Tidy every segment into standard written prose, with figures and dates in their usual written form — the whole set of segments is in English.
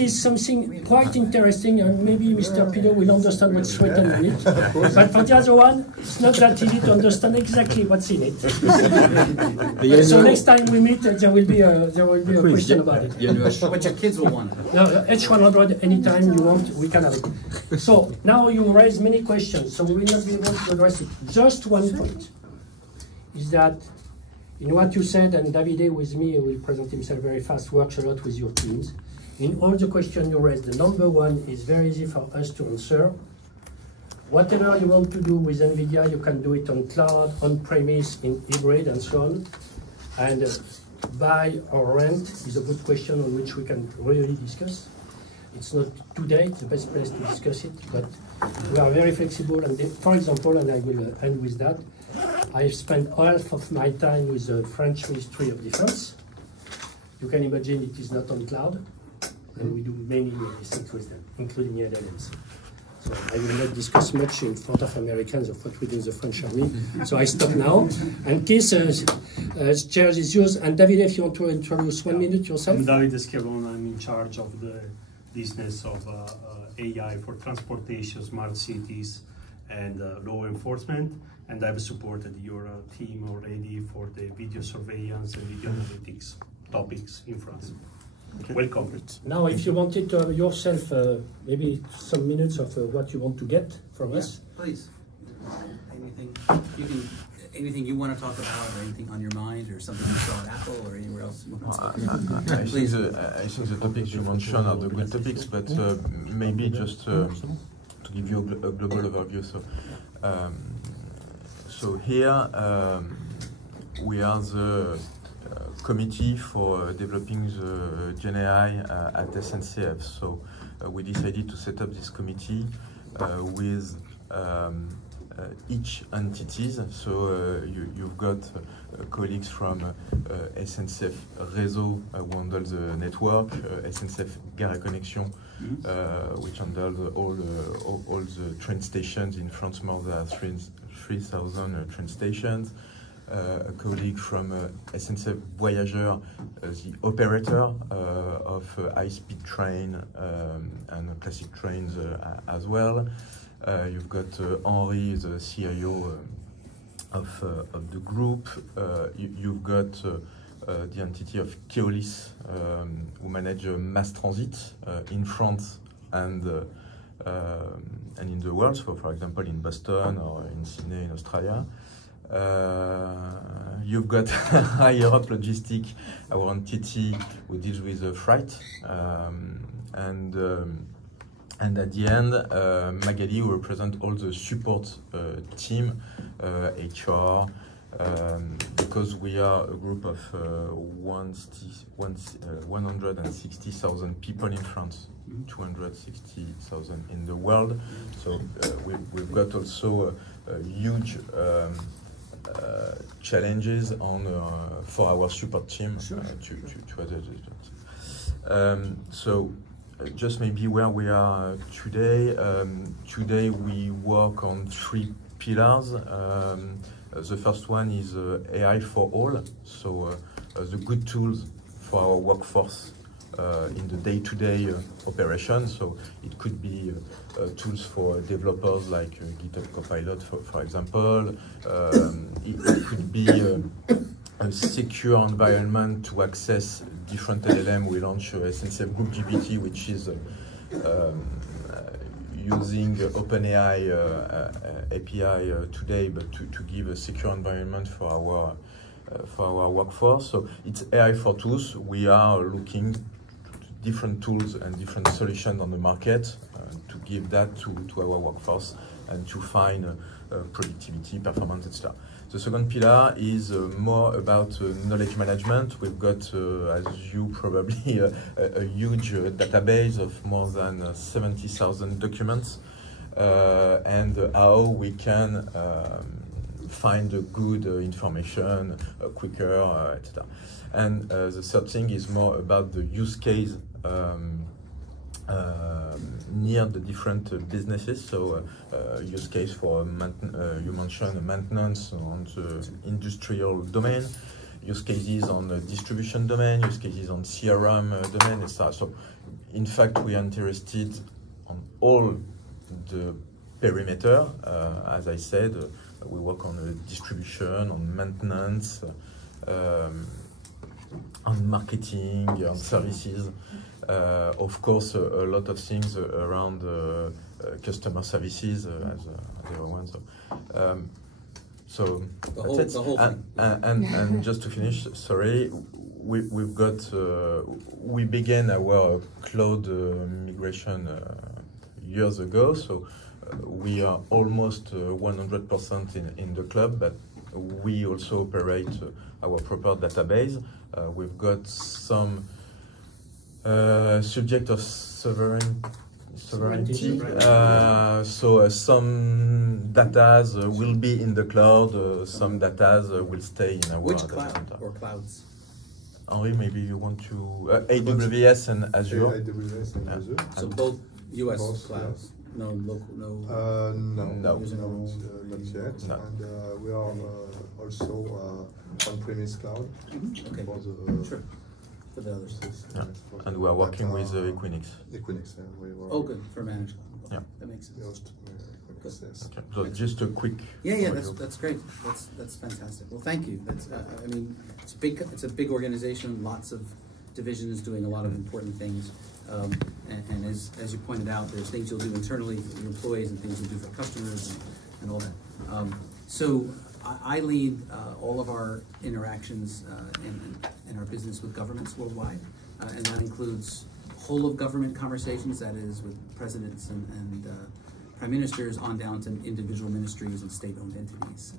is something quite interesting, and maybe Mr. Pido will understand what's written in it. But for the other one, it's not that easy to understand exactly what's in it. So next time we meet, there will be a question about it. But your kids will want it. No, H100, anytime you want, we can have it. So now you raise many questions, so we will not be able to address it. Just one point is that in what you said, and Davide with me will present himself very fast, works a lot with your teams. In all the questions you raised, the number one is very easy for us to answer. Whatever you want to do with NVIDIA, you can do it on cloud, on-premise, in hybrid, and so on. And buy or rent is a good question on which we can really discuss. It's not today, it's the best place to discuss it, but we are very flexible. And for example, and I will end with that, I've spent half of my time with the French Ministry of Defense. You can imagine it is not on cloud, and we do many things with them, including LLMs. So I will not discuss much in front of Americans of what we do in the French army. So I stop now. And Keith, chair is yours. And David, if you want to introduce 1 minute yourself. I'm David Esquivon. I'm in charge of the business of AI for transportation, smart cities, and law enforcement. And I've supported your team already for the video surveillance and video analytics topics in France. Okay. Welcome. Now, if you wanted to yourself, maybe some minutes of what you want to get from us. Please. Anything you want to talk about, or anything on your mind, or something you saw at Apple, or anywhere else you want to talk about? I think the topics you mentioned are the good topics, but maybe just to give you a global overview. So here we are the committee for developing the Gen AI at SNCF. So we decided to set up this committee with each entities. So you've got colleagues from SNCF Réseau, who handle the network, SNCF Gare et Connexion, which handles all the train stations in France, more than 3,000 train stations. A colleague from SNCF Voyageurs, the operator of high-speed train and classic trains as well. You've got Henri, the CIO of the group. You've got the entity of Keolis, who manage mass transit in France and in the world. So, for example, in Boston or in Sydney in Australia. You've got High Europe Logistic, our entity who deals with freight, and at the end, Magali will represent all the support team, HR, because we are a group of 160,000 people in France, 260,000 in the world. So we've got also huge challenges on for our support team to other so just maybe where we are today. Today we work on 3 pillars. The first one is AI for all, so the good tools for our workforce in the day-to-day operation. So it could be tools for developers like GitHub Copilot, for example. It could be a secure environment to access different LLM. We launch SNCF Group GPT, which is using OpenAI API today, but to give a secure environment for our workforce. So it's AI for tools. We are looking different tools and different solutions on the market to give that to our workforce and to find productivity, performance, etc. The second pillar is more about knowledge management. We've got, as you probably, a huge database of more than 70,000 documents, and how we can find good information quicker, etc. And the third thing is more about the use case near the different businesses. So use case for you mentioned maintenance on the industrial domain, use cases on the distribution domain, use cases on CRM domain, etc. So in fact, we are interested on all the perimeter. As I said, we work on distribution, on maintenance, on marketing, on services. Of course, a lot of things around customer services as everyone. So that's it. And just to finish, sorry, we've got we began our cloud migration years ago, so we are almost 100% in the club, but we also operate our proper database. We've got some subject of sovereignty. So some data will be in the cloud, some data will stay in our Which data cloud center. or clouds? Henri, maybe you want to AWS and Azure. AWS and Azure. So both U.S. Both, clouds, yes. no local, no. No, No. not yet. No. And we are also on-premise cloud Okay, for the sure. For the others. Yeah. And we are working with Equinix. Equinix. We were Oh, good, for managed cloud. Okay, Yeah. that makes sense. Equinix, yes. Okay. So just a quick. Yeah, overview. that's great. That's fantastic. Well, thank you. That's I mean, it's big. It's a big organization. Lots of divisions doing a lot of important things. And as you pointed out, there's things you'll do internally for your employees and things you'll do for customers and all that. So I lead all of our interactions in our business with governments worldwide, and that includes whole of government conversations. That is with presidents and prime ministers on down to individual ministries and state-owned entities.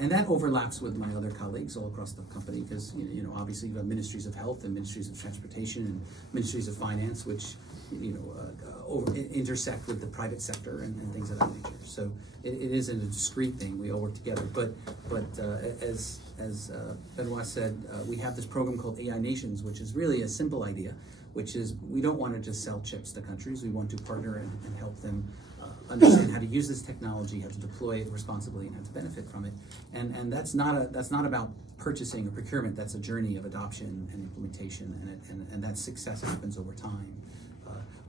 And that overlaps with my other colleagues all across the company because, you know, obviously you've got ministries of health and ministries of transportation and ministries of finance, which, you know, intersect with the private sector and things of that nature. So it isn't a discrete thing. We all work together. But as Benoit said, we have this program called AI Nations, which is really a simple idea, which is we don't want to just sell chips to countries. We want to partner and help them understand how to use this technology, how to deploy it responsibly, and how to benefit from it. And that's not about purchasing or procurement. That's a journey of adoption and implementation, and that success happens over time.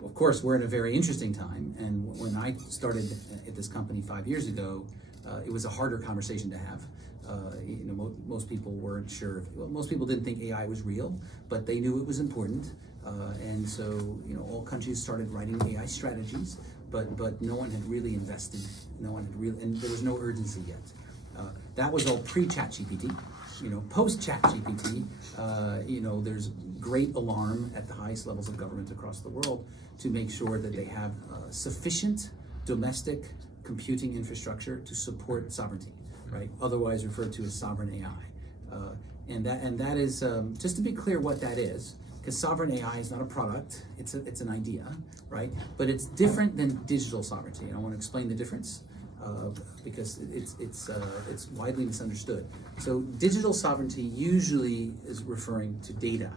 Of course, we're at a very interesting time, and when I started at this company 5 years ago, it was a harder conversation to have. You know, most people weren't sure. Well, most people didn't think AI was real, but they knew it was important. And so, you know, all countries started writing AI strategies, but no one had really invested. No one had really, and there was no urgency yet. That was all pre-ChatGPT. You know, post-ChatGPT, you know, there's great alarm at the highest levels of government across the world to make sure that they have sufficient domestic computing infrastructure to support sovereignty, right? Otherwise referred to as sovereign AI. And that is, just to be clear what that is, because sovereign AI is not a product, it's an idea, right? But it's different than digital sovereignty, and I want to explain the difference because it's widely misunderstood. So digital sovereignty usually is referring to data.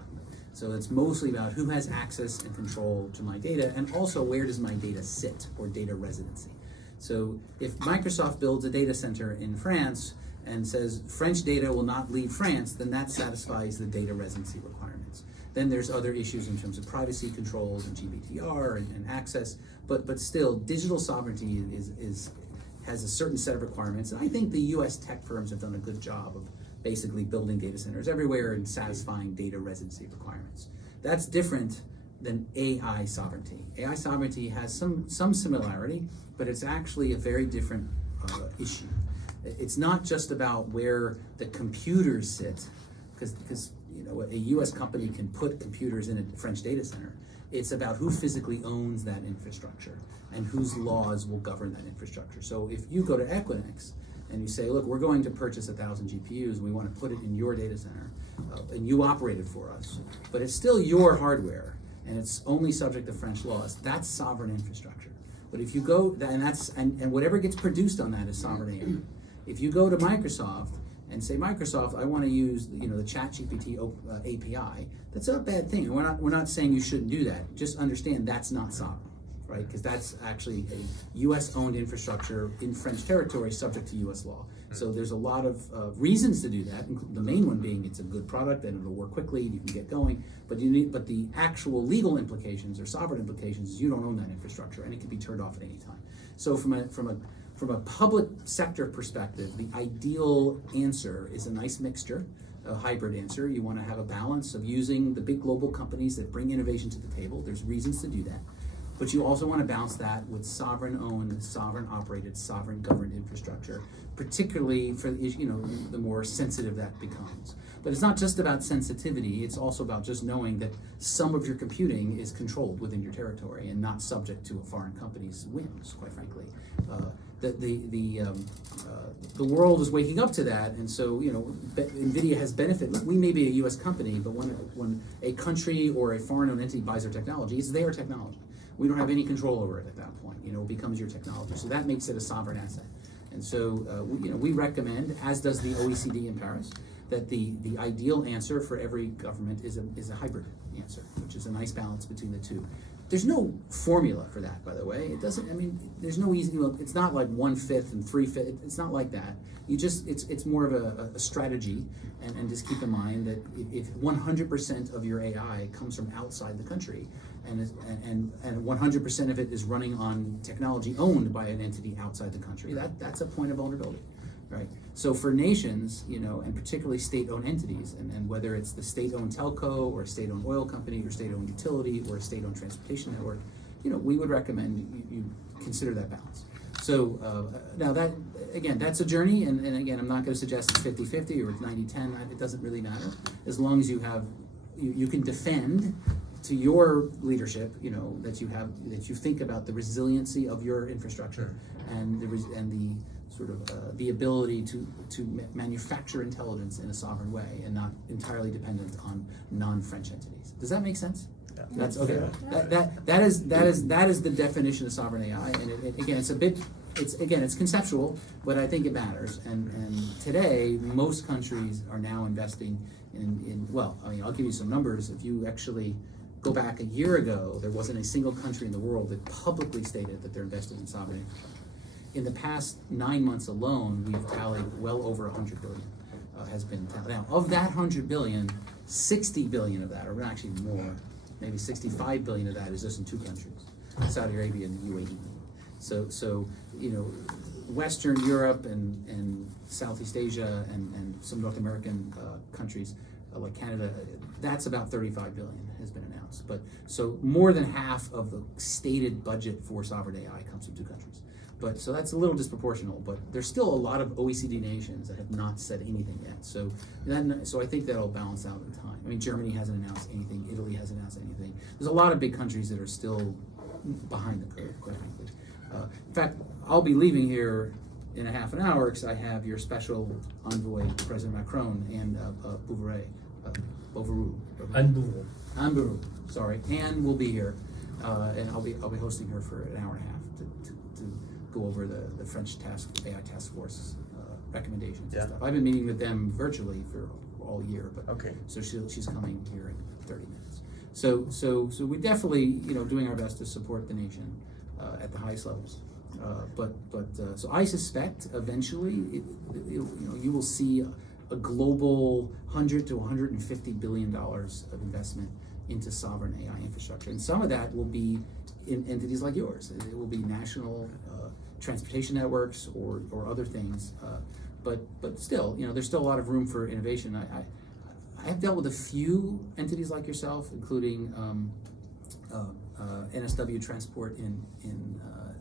So it's mostly about who has access and control to my data, and also where does my data sit, or data residency. So if Microsoft builds a data center in France and says French data will not leave France, then that satisfies the data residency requirements. Then there's other issues in terms of privacy controls and GDPR and access, but still digital sovereignty has a certain set of requirements. And I think the US tech firms have done a good job of basically building data centers everywhere and satisfying data residency requirements. That's different than AI sovereignty. AI sovereignty has some similarity, but it's actually a very different issue. It's not just about where the computers sit, because you know, a US company can put computers in a French data center. It's about who physically owns that infrastructure and whose laws will govern that infrastructure. So if you go to Equinix and you say, look, we're going to purchase 1,000 GPUs, and we want to put it in your data center, and you operate it for us, but it's still your hardware, and it's only subject to French laws, that's sovereign infrastructure. But if you go, and whatever gets produced on that is sovereign AI. If you go to Microsoft and say, Microsoft, I want to use, you know, the ChatGPT API, that's not a bad thing. And we're not saying you shouldn't do that. Just understand that's not sovereign, right? Because that's actually a US-owned infrastructure in French territory subject to US law. So there's a lot of reasons to do that. The main one being it's a good product and it'll work quickly, you can get going. But but the actual legal implications or sovereign implications is you don't own that infrastructure and it can be turned off at any time. So from a public sector perspective, the ideal answer is a nice mixture, a hybrid answer. You want to have a balance of using the big global companies that bring innovation to the table. There's reasons to do that. But you also want to balance that with sovereign-owned, sovereign-operated, sovereign-governed infrastructure, particularly for the more sensitive that becomes. But it's not just about sensitivity, it's also about just knowing that some of your computing is controlled within your territory and not subject to a foreign company's whims, quite frankly. The world is waking up to that, and so NVIDIA has benefited. We may be a U.S. company, but when a country or a foreign-owned entity buys our technology, it's their technology. We don't have any control over it at that point. It becomes your technology, so that makes it a sovereign asset. And so we recommend, as does the OECD in Paris, that the ideal answer for every government is a hybrid answer, which is a nice balance between the two. There's no formula for that, by the way. It doesn't. I mean, there's no easy. It's not like 1/5 and 3/5. It's not like that. It's more of a strategy, and just keep in mind that if 100% of your AI comes from outside the country, and 100% of it is running on technology owned by an entity outside the country, that's a point of vulnerability. Right. So for nations, and particularly state-owned entities, and whether it's the state-owned telco or a state-owned oil company or state-owned utility or a state-owned transportation network, we would recommend you consider that balance. So now that's a journey, and again, I'm not going to suggest it's 50-50 or it's 90-10. It doesn't really matter as long as you can defend to your leadership, that you think about the resiliency of your infrastructure and the sort of the ability to manufacture intelligence in a sovereign way and not entirely dependent on non-French entities. Does that make sense? Yeah. That's okay. Yeah. That is the definition of sovereign AI, and it's conceptual, but I think it matters. And today, most countries are now investing in I'll give you some numbers. If you actually go back a year ago, there wasn't a single country in the world that publicly stated that they're invested in sovereign AI. In the past 9 months alone, we've tallied well over 100 billion has been tallied. Now, of that 100 billion, 60 billion of that, or actually more, maybe 65 billion of that is just in 2 countries, Saudi Arabia and the UAE. So Western Europe and Southeast Asia and some North American countries like Canada, that's about 35 billion has been announced. But so more than half of the stated budget for sovereign AI comes from 2 countries. So that's a little disproportional, but there's still a lot of OECD nations that have not said anything yet. So I think that'll balance out in time. I mean, Germany hasn't announced anything. Italy hasn't announced anything. There's a lot of big countries that are still behind the curve, quite frankly. In fact, I'll be leaving here in a half an hour because I have your special envoy, President Macron, and Bouveret. Sorry, Anne will be here, and I'll be hosting her for an hour and a half to go over the French AI task force recommendations and stuff. I've been meeting with them virtually for all year, but so she's coming here in 30 minutes. So we definitely doing our best to support the nation at the highest levels. So I suspect eventually you will see a global $100 to $150 billion of investment into sovereign AI infrastructure, and some of that will be in entities like yours. It will be national transportation networks or other things, but still, there's still a lot of room for innovation. I have dealt with a few entities like yourself, including NSW Transport in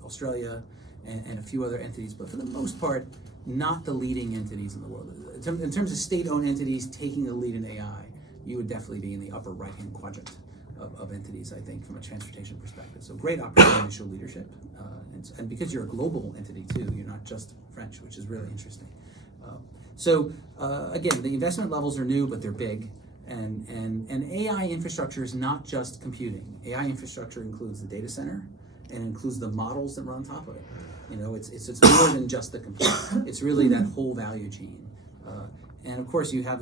Australia and a few other entities, but for the most part, not the leading entities in the world. In terms of state-owned entities taking the lead in AI, you would definitely be in the upper right-hand quadrant of entities, I think, from a transportation perspective. So great opportunity to show leadership. And because you're a global entity too, you're not just French, which is really interesting. Again, the investment levels are new, but they're big. And AI infrastructure is not just computing. AI infrastructure includes the data center and includes the models that run on top of it. It's more than just the compute. It's really that whole value chain. and of course, you have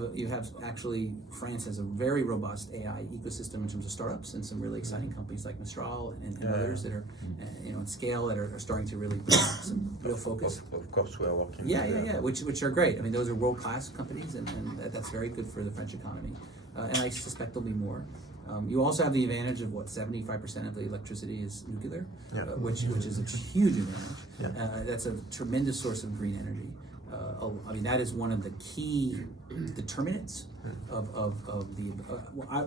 actually, France has a very robust AI ecosystem in terms of startups and some really exciting companies like Mistral and others that are, at scale that are starting to really bring some real focus. Of course, we are working. Which are great. I mean, those are world-class companies, and that's very good for the French economy. And I suspect there'll be more. You also have the advantage of 75% of the electricity is nuclear, which is a huge advantage. That's a tremendous source of green energy. I mean, that is one of the key determinants of the.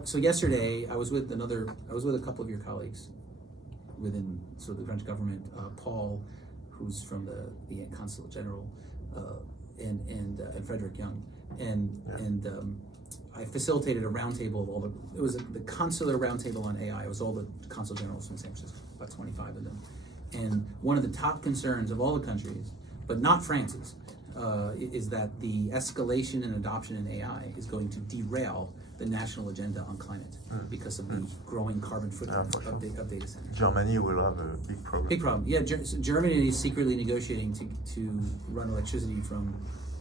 So yesterday, I was with a couple of your colleagues within sort of the French government, Paul, who's from the Consulate General, and Frederick Young, and I facilitated a roundtable of all it was the consular roundtable on AI. It was all the consul generals from San Francisco, about 25 of them. And one of the top concerns of all the countries, but not France's, is that the escalation and adoption in AI is going to derail the national agenda on climate because of the growing carbon footprint of data centers. Germany will have a big problem. Big problem. Yeah, Germany is secretly negotiating to run electricity from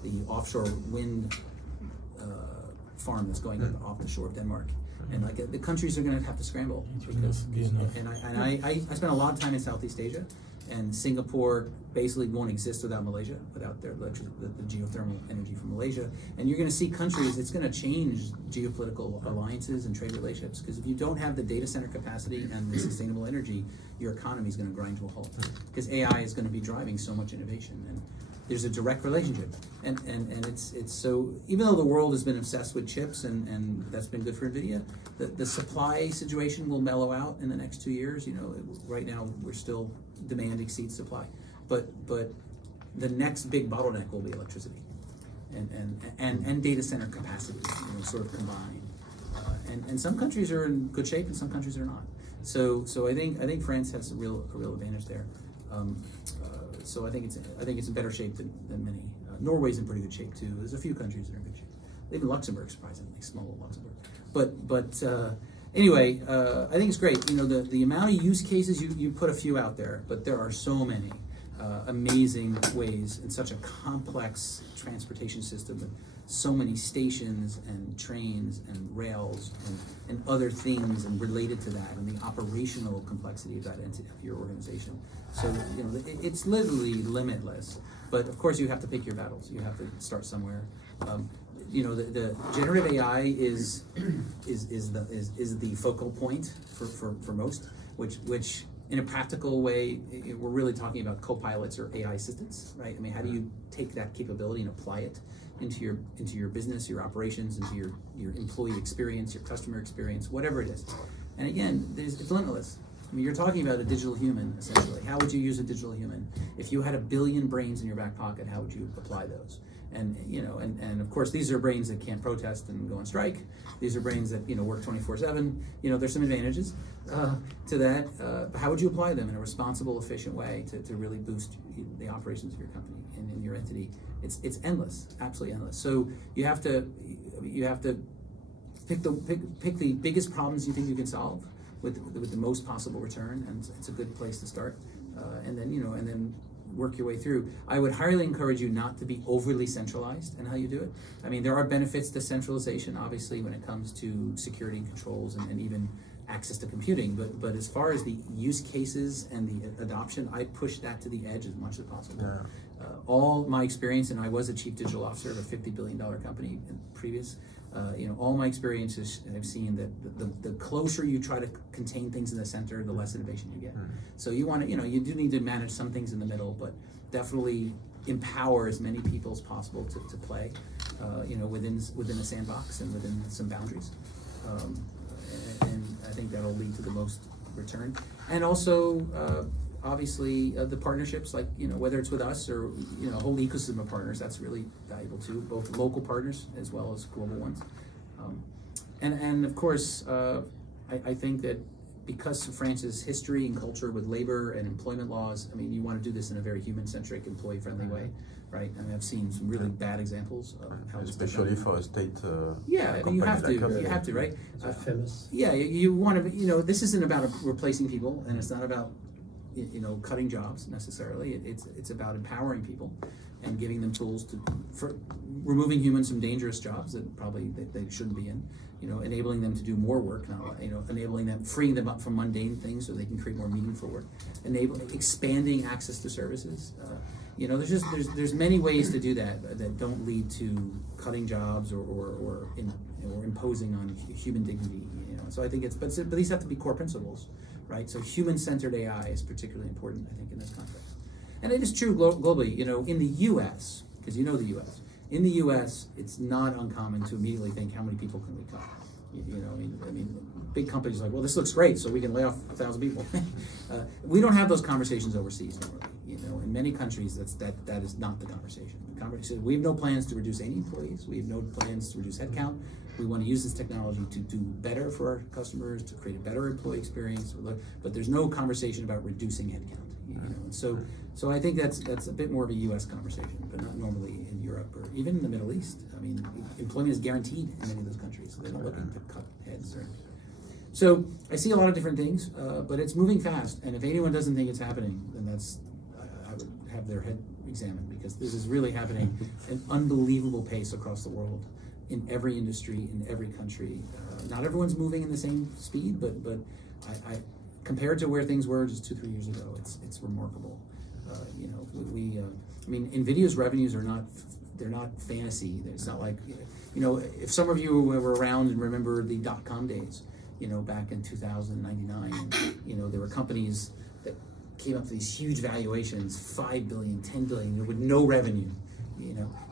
the offshore wind farm that's going up off the shore of Denmark. And like the countries are going to have to scramble because, I spent a lot of time in Southeast Asia, and Singapore basically won't exist without Malaysia, without their the geothermal energy from Malaysia. And you're going to see countries, it's going to change geopolitical alliances and trade relationships, because if you don't have the data center capacity and the sustainable energy, your economy is going to grind to a halt, because AI is going to be driving so much innovation. And there's a direct relationship, and it's so, even though the world has been obsessed with chips, and that's been good for NVIDIA, the supply situation will mellow out in the next 2 years. Right now we're still, demand exceeds supply, but the next big bottleneck will be electricity and data center capacity, sort of combined. And some countries are in good shape and some countries are not. So I think France has a real advantage there. So I think it's in better shape than many. Norway's in pretty good shape too. There's a few countries that are in good shape. Even Luxembourg, surprisingly, small Luxembourg. But anyway, I think it's great. The amount of use cases, you put a few out there, but there are so many amazing ways in such a complex transportation system with so many stations and trains and rails and other things and related to that, and the operational complexity of that entity, of your organization. So it's literally limitless. But of course, you have to pick your battles. You have to start somewhere. The generative AI is the focal point for most, which in a practical way, we're really talking about co-pilots or AI assistants, right? I mean, how do you take that capability and apply it into your business, your operations, into your employee experience, your customer experience, whatever it is. And again, it's limitless. I mean, you're talking about a digital human, essentially. How would you use a digital human? If you had 1 billion brains in your back pocket, how would you apply those? And and of course, these are brains that can't protest and go on strike. These are brains that work 24/7. There's some advantages to that. How would you apply them in a responsible, efficient way to really boost the operations of your company and in your entity? It's endless, absolutely endless. So you have to pick the biggest problems you think you can solve with the most possible return, and it's a good place to start. And then work your way through. I would highly encourage you not to be overly centralized in how you do it. I mean, there are benefits to centralization, obviously, when it comes to security and controls and even access to computing. But as far as the use cases and the adoption, I push that to the edge as much as possible. Yeah. All my experience, and I was a chief digital officer of a $50 billion company in previous. All my experiences, I've seen that the closer you try to contain things in the center, the less innovation you get. So you want to, you do need to manage some things in the middle, but definitely empower as many people as possible to play, within a sandbox and within some boundaries. And I think that'll lead to the most return. And also, obviously, the partnerships, like, whether it's with us or, a whole ecosystem of partners, that's really valuable too, both local partners as well as global ones. And of course, I think that because of France's history and culture with labor and employment laws, I mean, you want to do this in a very human-centric, employee-friendly way, right? I mean, I've seen some really bad examples of how especially for a state. Yeah, I mean, you have to, right? Famous. Yeah, you want to, this isn't about replacing people, and it's not about cutting jobs necessarily. It's about empowering people and giving them tools for removing humans from dangerous jobs that probably they shouldn't be in. Enabling them to do more work, enabling them, freeing them up from mundane things so they can create more meaningful work. Expanding access to services. There's many ways to do that don't lead to cutting jobs or imposing on human dignity. So I think but these have to be core principles, right? So human-centered AI is particularly important, I think, in this context. And it is true globally. In the U.S., because the U.S. In the U.S., it's not uncommon to immediately think, how many people can we cut? I mean, big companies are like, well, this looks great, so we can lay off 1,000 people. We don't have those conversations overseas normally. In many countries, that is not the conversation. The conversation, we have no plans to reduce any employees. We have no plans to reduce headcount. We want to use this technology to do better for our customers, to create a better employee experience. But there's no conversation about reducing headcount. And so I think that's a bit more of a U.S. conversation, but not normally in Europe or even in the Middle East. I mean, employment is guaranteed in many of those countries, so they're not looking to cut heads. So I see a lot of different things, but it's moving fast. And if anyone doesn't think it's happening, then I would have their head examined, because this is really happening at an unbelievable pace across the world, in every industry, in every country. Not everyone's moving in the same speed, but I compared to where things were just 2-3 years ago, it's remarkable. I mean, NVIDIA's revenues are not fantasy. It's not like, if some of you were around and remember the .com days, back in 2099, there were companies that came up with these huge valuations, 5 billion, 10 billion, with no revenue.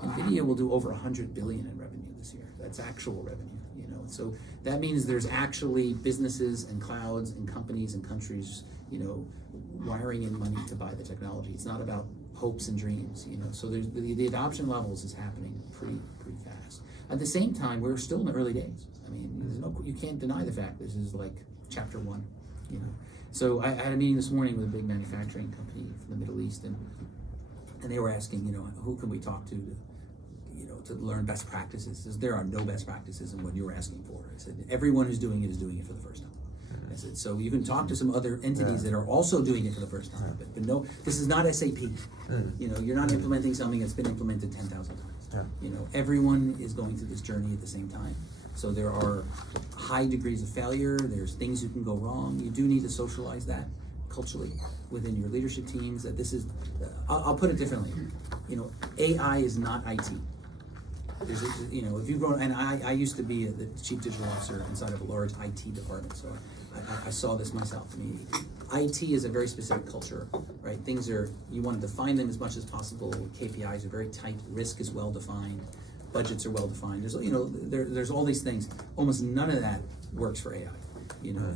NVIDIA will do over 100 billion in revenue this year. That's actual revenue. So that means there's actually businesses and clouds and companies and countries, wiring in money to buy the technology. It's not about hopes and dreams, So there's the adoption levels is happening pretty fast. At the same time, we're still in the early days. I mean, you can't deny the fact this is like chapter 1, So I had a meeting this morning with a big manufacturing company from the Middle East, and they were asking, who can we talk to learn best practices? Because there are no best practices in what you're asking for. I said, everyone who's doing it is doing it for the first time. I said, so you can talk to some other entities that are also doing it for the first time, but no, this is not SAP. You're not implementing something that's been implemented 10,000 times. Everyone is going through this journey at the same time. So there are high degrees of failure. There's things that can go wrong. You do need to socialize that culturally within your leadership teams. That this is, I'll put it differently. AI is not IT. There's, if you've grown, and I used to be the chief digital officer inside of a large IT department, so I saw this myself. I mean, IT is a very specific culture, right? You want to define them as much as possible. KPIs are very tight. Risk is well defined. Budgets are well defined. There's all these things. Almost none of that works for AI.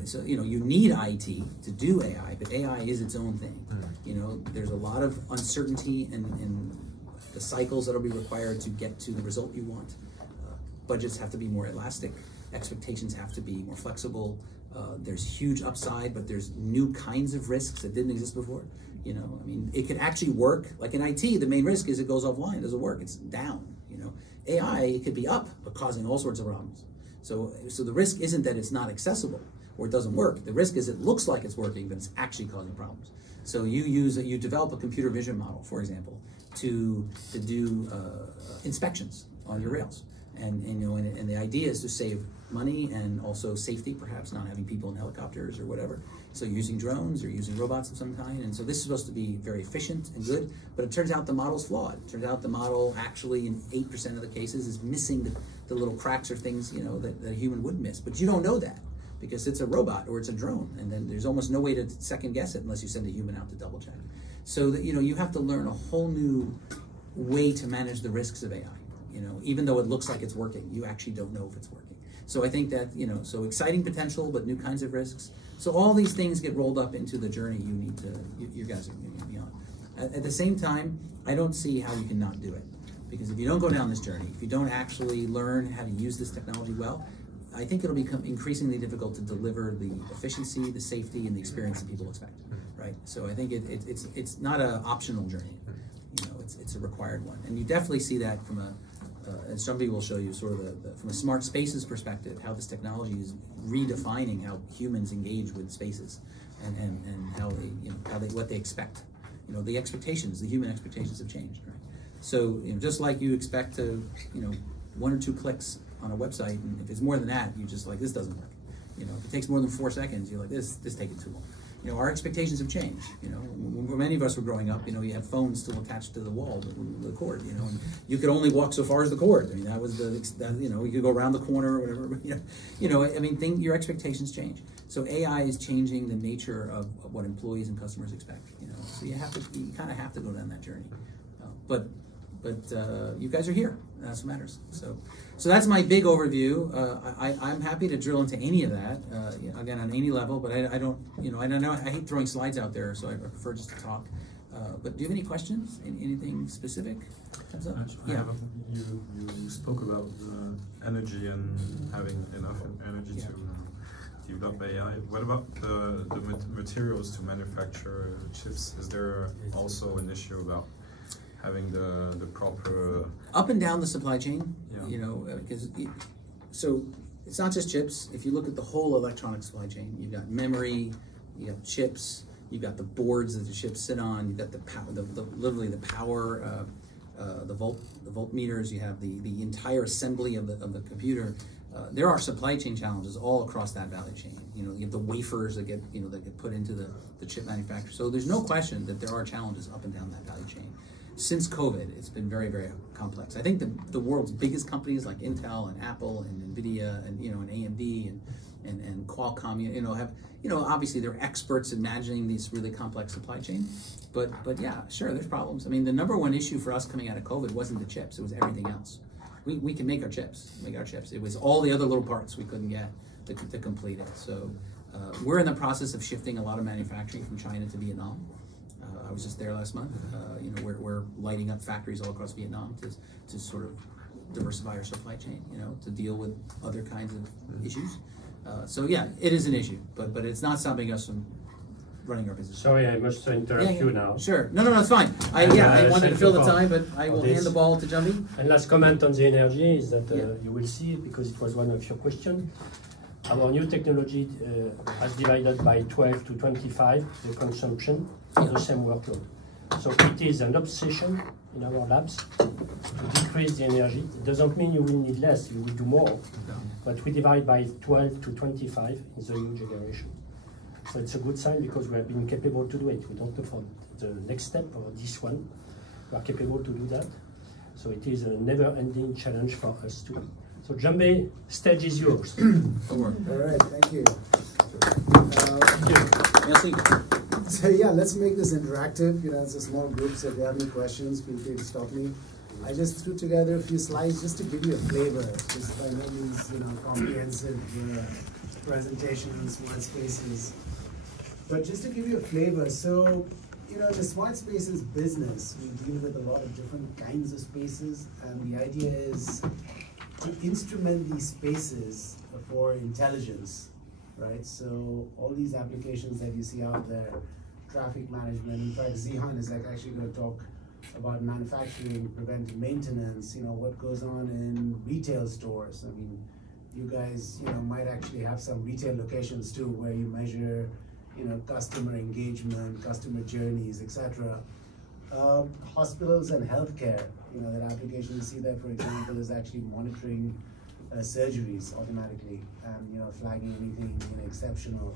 So you need IT to do AI, but AI is its own thing. There's a lot of uncertainty in the cycles that'll be required to get to the result you want. Budgets have to be more elastic. Expectations have to be more flexible. There's huge upside, but there's new kinds of risks that didn't exist before. I mean, it could actually work. Like in IT, the main risk is it goes offline. It doesn't work. It's down. AI, it could be up, but causing all sorts of problems. So the risk isn't that it's not accessible or it doesn't work. The risk is it looks like it's working, but it's actually causing problems. So you develop a computer vision model, for example, to do inspections on your rails, and the idea is to save money and also safety, perhaps not having people in helicopters or whatever. So using drones or using robots of some kind. And so this is supposed to be very efficient and good, but it turns out the model's flawed. It turns out the model actually in 8% of the cases is missing the little cracks or things that a human would miss. But you don't know that because it's a robot or it's a drone, and then there's almost no way to second guess it unless you send a human out to double check. So that you have to learn a whole new way to manage the risks of AI. Even though it looks like it's working, you actually don't know if it's working. So I think that so exciting potential, but new kinds of risks. So all these things get rolled up into the journey you guys are going to be on. At the same time, I don't see how you can not do it, because if you don't go down this journey, if you don't actually learn how to use this technology well, I think it'll become increasingly difficult to deliver the efficiency, the safety, and the experience that people expect, right? So I think it's not an optional journey, it's a required one. And you definitely see that from and somebody will show you sort of from a smart spaces perspective, how this technology is redefining how humans engage with spaces. and how they, what they expect. The expectations, the human expectations have changed, right? So, just like you expect to, 1 or 2 clicks on a website, and if it's more than that, you just like, this doesn't work. If it takes more than 4 seconds, you're like, this taking too long. Our expectations have changed. When many of us were growing up, you had phones still attached to the wall, the cord, and you could only walk so far as the cord. I mean, that was you could go around the corner or whatever. Your expectations change. So AI is changing the nature of what employees and customers expect. So you kind of have to go down that journey. But you guys are here. That's what matters. So that's my big overview. I'm happy to drill into any of that, again, on any level, but I don't know. I hate throwing slides out there, so I prefer just to talk. But do you have any questions? Anything specific? Thumbs up? Yeah. You spoke about energy and having enough energy to develop AI. What about the materials to manufacture chips? Is there also an issue about having the proper up and down the supply chain? Yeah. Because so it's not just chips. If you look at the whole electronic supply chain, you've got memory, you got chips, you've got the boards that the chips sit on, you've got the power, literally the power, the voltmeters. You have the entire assembly of the computer. There are supply chain challenges all across that value chain. You have the wafers that get put into the chip manufacturer. So there's no question that there are challenges up and down that value chain. Since COVID, it's been very, very complex. I think the world's biggest companies like Intel and Apple and nvidia and and AMD and Qualcomm, have obviously they're experts in managing these really complex supply chain. But yeah, sure, there's problems. I mean, the number one issue for us coming out of COVID wasn't the chips; it was everything else. We can make our chips. It was all the other little parts we couldn't get to complete it. So we're in the process of shifting a lot of manufacturing from China to Vietnam. I was just there last month. We're lighting up factories all across Vietnam to sort of diversify our supply chain, to deal with other kinds of issues. So yeah, it is an issue, but it's not stopping us from running our business. Sorry, I must interrupt you now. Sure. No, it's fine. I wanted to fill the time, but I will hand the ball to Jambi. And last comment on the energy is that you will see, because it was one of your questions, our new technology has divided by 12 to 25 the consumption of the same workload. So it is an obsession in our labs to decrease the energy. It doesn't mean you will need less, you will do more. But we divide by 12 to 25 in the new generation. So it's a good sign because we have been capable to do it. We don't know for the next step or this one. We are capable to do that. So it is a never-ending challenge for us too. So Jambi, stage is yours. All right, thank you. Merci. So yeah, let's make this interactive. It's a small group, so if you have any questions, feel free to stop me. I just threw together a few slides just to give you a flavor. Just by no means, comprehensive presentation on smart spaces, but just to give you a flavor. So, the smart spaces business, we deal with a lot of different kinds of spaces, and the idea is to instrument these spaces for intelligence, right? So all these applications that you see out there, traffic management. In fact, Zihan is actually going to talk about manufacturing, preventive maintenance, what goes on in retail stores. I mean, you guys, might actually have some retail locations too, where you measure, customer engagement, customer journeys, etc. Hospitals and healthcare, that application you see there, for example, is actually monitoring surgeries automatically and, flagging anything, exceptional.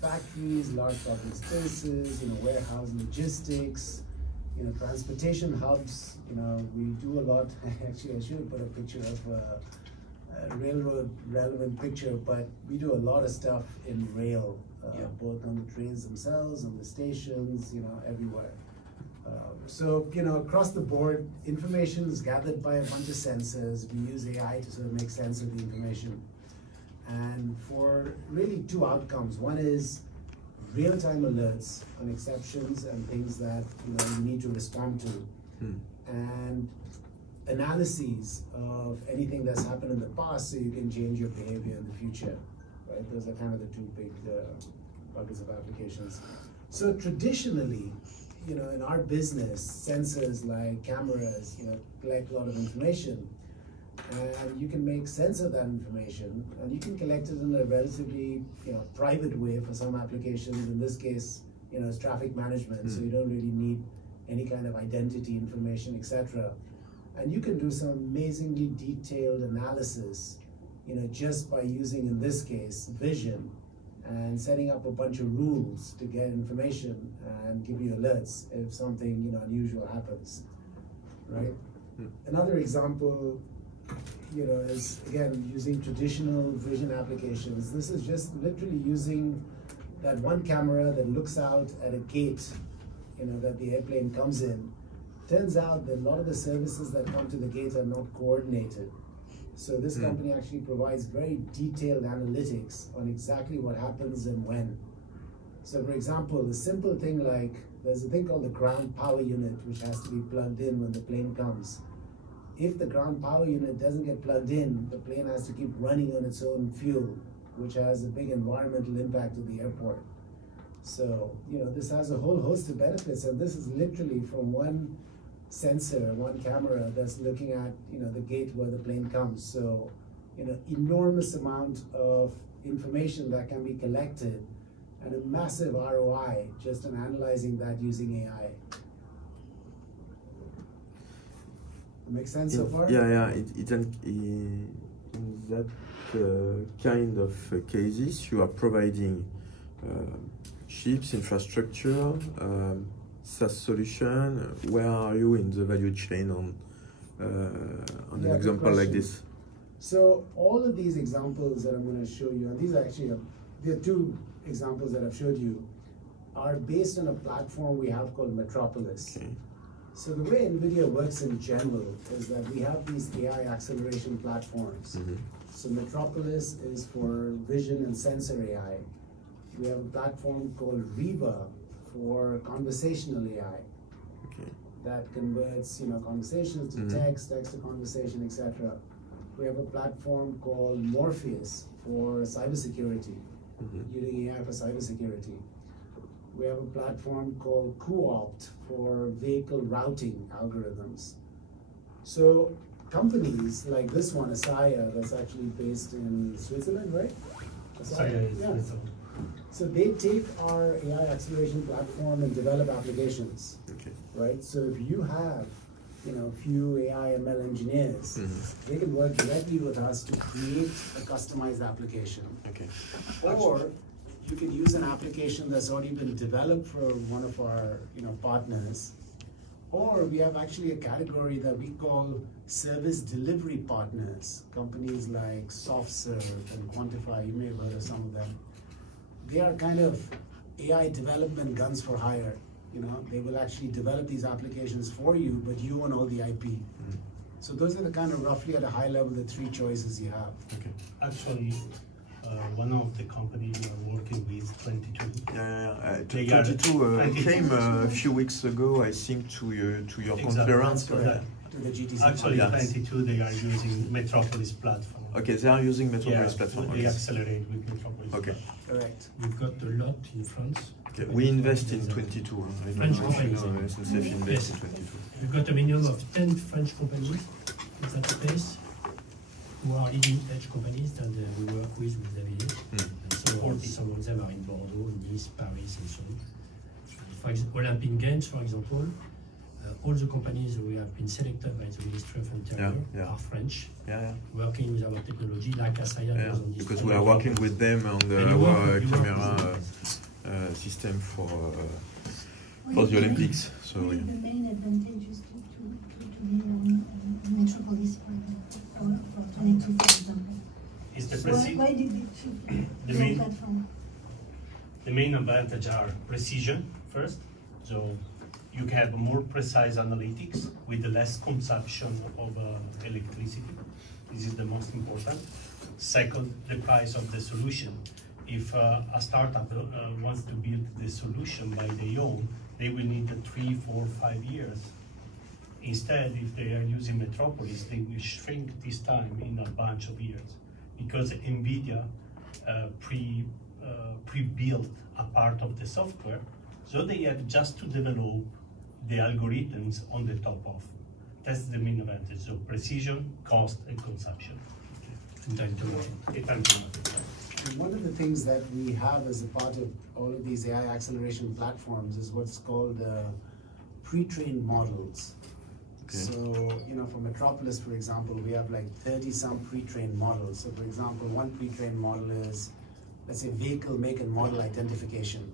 Factories, large public spaces, warehouse logistics, transportation hubs. We do a lot. Actually, I should have put a picture of a railroad relevant picture, but we do a lot of stuff in rail, both on the trains themselves, on the stations, everywhere. So, across the board, information is gathered by a bunch of sensors. We use AI to sort of make sense of the information. And for really two outcomes. One is real-time alerts on exceptions and things that you need to respond to. And analyses of anything that's happened in the past so you can change your behavior in the future, right? Those are kind of the two big buckets of applications. So traditionally, in our business, sensors like cameras, collect a lot of information. and you can make sense of that information, and you can collect it in a relatively private way for some applications. In this case, it's traffic management, so you don't really need any kind of identity information, etc. And you can do some amazingly detailed analysis, just by using, in this case, vision, and setting up a bunch of rules to get information and give you alerts if something unusual happens, right? Another example, is again using traditional vision applications. This is just literally using that one camera that looks out at a gate, that the airplane comes in. Turns out that a lot of the services that come to the gate are not coordinated. So this company actually provides very detailed analytics on exactly what happens and when. So for example, a simple thing like, there's a thing called the ground power unit, which has to be plugged in when the plane comes. If the ground power unit doesn't get plugged in, the plane has to keep running on its own fuel, which has a big environmental impact at the airport. So, this has a whole host of benefits, and this is literally from one sensor, one camera that's looking at, the gate where the plane comes. So, enormous amount of information that can be collected, and a massive ROI just on analyzing that using AI. Make sense so far? Yeah. In that kind of cases, you are providing chips, infrastructure, SaaS solution. Where are you in the value chain on an example like this? So all of these examples that I'm going to show you, and these are actually there are two examples that I've showed you, are based on a platform we have called Metropolis. Okay. So the way NVIDIA works in general is that we have these AI acceleration platforms. So Metropolis is for vision and sensor AI. We have a platform called Riva for conversational AI. Okay. That converts conversations to text, text to conversation, etc. We have a platform called Morpheus for cybersecurity, using AI for cybersecurity. We have a platform called Co-opt for vehicle routing algorithms. So companies like this one, Asaya, that's actually based in Switzerland, right? Asaya is Switzerland. So they take our AI acceleration platform and develop applications, right? So if you have, a few AI ML engineers, they can work directly with us to create a customized application. Okay. Or you can use an application that's already been developed for one of our, partners. Or we have actually a category that we call service delivery partners. Companies like SoftServe and Quantify, you may have heard of some of them. They are kind of AI development guns for hire. They will actually develop these applications for you, but you own all the IP. So those are the kind of roughly at a high level the three choices you have. Okay. Actually, one of the companies we are working with, 22. 22 came a few weeks ago, I think, to your conference. To the GTC. Actually, 22 they are using Metropolis platform. Okay, they are using Metropolis platform. They accelerate with Metropolis. Okay. Correct. We've got a lot in France. Okay. We invest in 22. French companies. SNCF invest in 22. We've got a minimum of 10 French companies in that space who are leading edge companies that we work with Xavier. And so 40 some of them are in Bordeaux, Nice, Paris, and so on. For example, Olympic Games, for example, all the companies we have been selected by the Ministry of Interior are French, working with our technology, like Asaya. Because we are working with them on our camera system for the Olympics. So what is the main advantages to be on Metropolis for 22, for example? Is the why did they choose the platform? The main advantage are precision first, so you can have more precise analytics with less consumption of electricity. This is the most important. Second, the price of the solution. If a startup wants to build the solution by their own, they will need 3, 4, 5 years. Instead, if they are using Metropolis, they will shrink this time in a bunch of years, because NVIDIA pre-built a part of the software, so they have just to develop the algorithms on the top of. That's the main advantage. So precision, cost, and consumption. And time to market. And one of the things that we have as a part of all of these AI acceleration platforms is what's called pre-trained models. Okay. So, you know, for Metropolis, for example, we have like 30-some pre-trained models. So, for example, one pre-trained model is, let's say, vehicle make and model identification,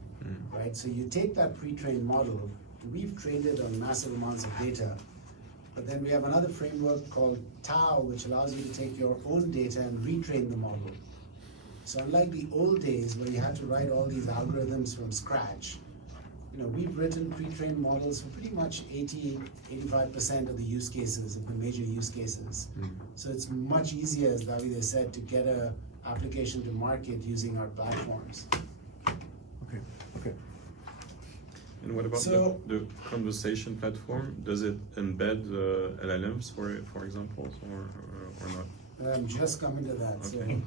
right? So you take that pre-trained model, we've trained it on massive amounts of data, but then we have another framework called Tau, which allows you to take your own data and retrain the model. So unlike the old days where you had to write all these algorithms from scratch, you know, we've written pre-trained models for pretty much 80–85% of the use cases, of the major use cases. So it's much easier, as Davide said, to get a application to market using our platforms. Okay. Okay. And what about the conversation platform? Does it embed LLMs, for example, or not? I'm just coming to that. Okay.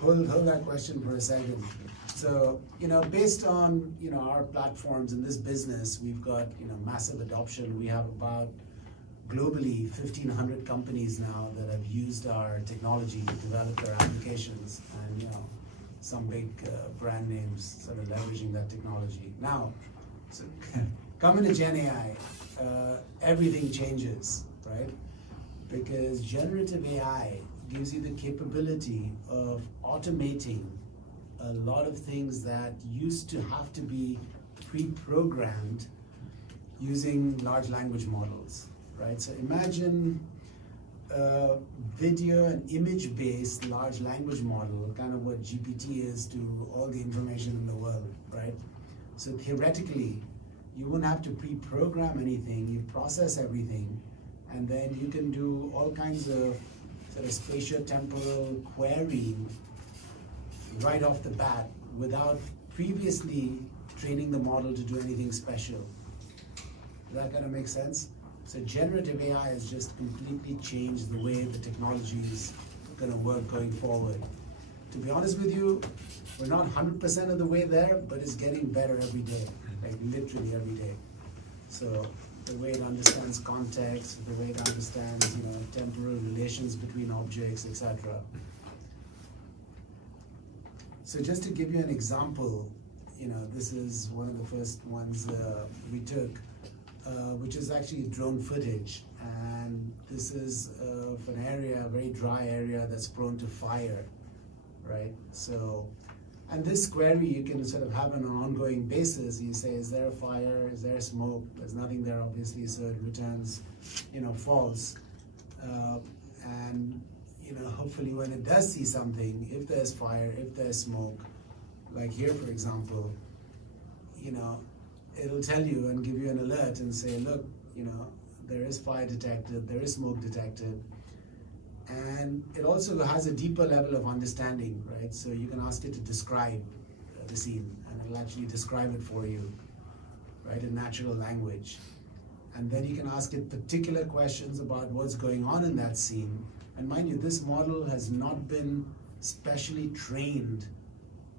So hold that question for a second. So, you know, based on, you know, our platforms in this business, we've got, you know, massive adoption. We have about globally 1,500 companies now that have used our technology to develop their applications, and, you know, some big brand names sort of leveraging that technology. Now, so coming to Gen AI, everything changes, right? Because generative AI gives you the capability of automating a lot of things that used to have to be pre-programmed using large language models, right? So imagine a video and image-based large language model, kind of what GPT is to all the information in the world, right? So theoretically, you wouldn't have to pre-program anything, you process everything, and then you can do all kinds of sort of spatio-temporal querying right off the bat without previously training the model to do anything special. Is that gonna make sense? So generative AI has just completely changed the way the technology is gonna work going forward. To be honest with you, we're not 100% of the way there, but it's getting better every day, like literally every day. So the way it understands context, the way it understands, you know, temporal relations between objects, etc. So just to give you an example, you know, this is one of the first ones we took, which is actually drone footage. And this is for an area, a very dry area that's prone to fire, right? So, and this query you can sort of have on an ongoing basis. You say, is there a fire? Is there smoke? There's nothing there, obviously, so it returns, you know, false. And, you know, hopefully when it does see something, if there's fire, if there's smoke, like here, for example, you know, it'll tell you and give you an alert and say, look, you know, there is fire detected, there is smoke detected. And it also has a deeper level of understanding, right? So you can ask it to describe the scene, and it'll actually describe it for you, right, in natural language. And then you can ask it particular questions about what's going on in that scene. And mind you, this model has not been specially trained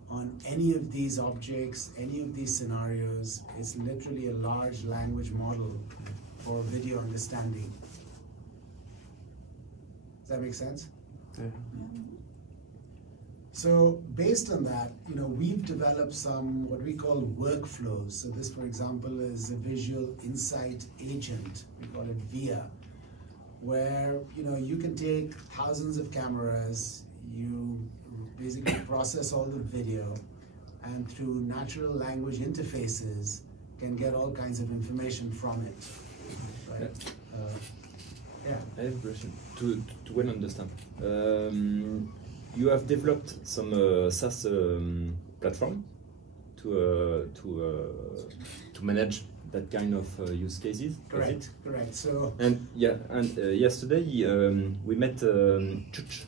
on any of these objects, any of these scenarios. It's literally a large language model for video understanding. Does that make sense? Yeah. So based on that, you know, we've developed some what we call workflows. So this, for example, is a visual insight agent. We call it VIA, where, you know, you can take thousands of cameras, you basically process all the video, and through natural language interfaces can get all kinds of information from it, right? Yeah. I have a question to well understand. You have developed some SaaS platform to manage that kind of use cases. Correct. Correct. So. And yeah, and yesterday we met Chuch.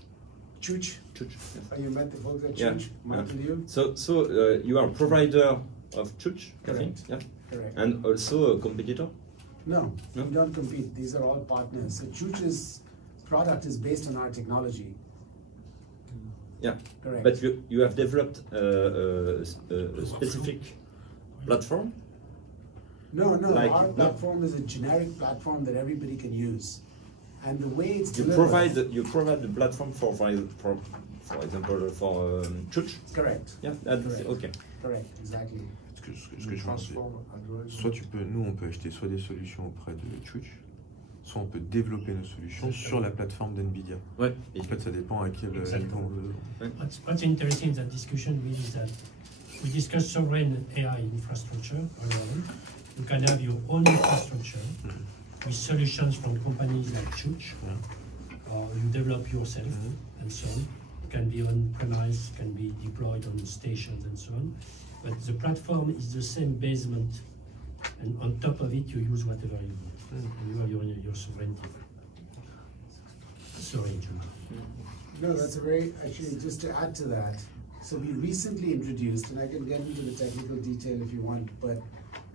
Chuch. Chuch. Yes. Oh, you met the folks at Yeah. Chuch, Michael Liu? So you are a provider of Chuch, I think. Correct. Yeah. Correct. And also a competitor. No, No? we don't compete. These are all partners. So Chuch's product is based on our technology. Yeah. Correct. But you have developed a specific platform. No, Like, our no? platform is a generic platform that everybody can use. And the way it's You delivered... provide the platform for example, for church? Correct. Yeah, that's Correct. Okay. Correct, exactly. Ce que je pense, c'est soit nous on peut acheter soit des solutions auprès de Church, soit on peut développer nos solutions sur la plateforme d'NVIDIA. Ouais. En fait, ça dépend à quel niveau. What's interesting in that discussion really is that we discuss sovereign AI infrastructure earlier. You can have your own infrastructure with solutions from companies like Church, or you develop yourself and so on. It can be on-premise, can be deployed on stations and so on. But the platform is the same basement, and on top of it you use whatever you want. And you have your sovereignty. Sorry, Jamal. No, that's a very, actually, just to add to that, so we recently introduced, and I can get into the technical detail if you want, but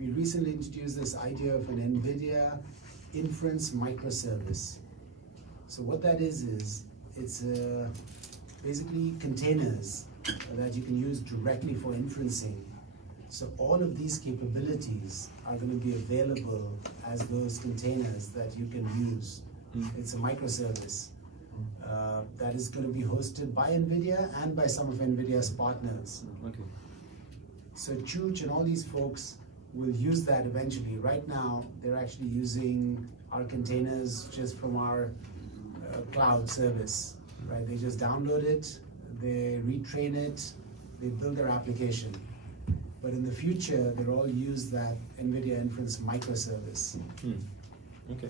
we recently introduced this idea of an NVIDIA inference microservice. So what that is it's basically containers that you can use directly for inferencing. So all of these capabilities are going to be available as those containers that you can use. It's a microservice that is going to be hosted by NVIDIA and by some of NVIDIA's partners. Okay. So Church and all these folks will use that eventually. Right now, they're actually using our containers just from our cloud service, right? They just download it, they retrain it, they build their application. But in the future, they'll all use that NVIDIA inference microservice. Okay.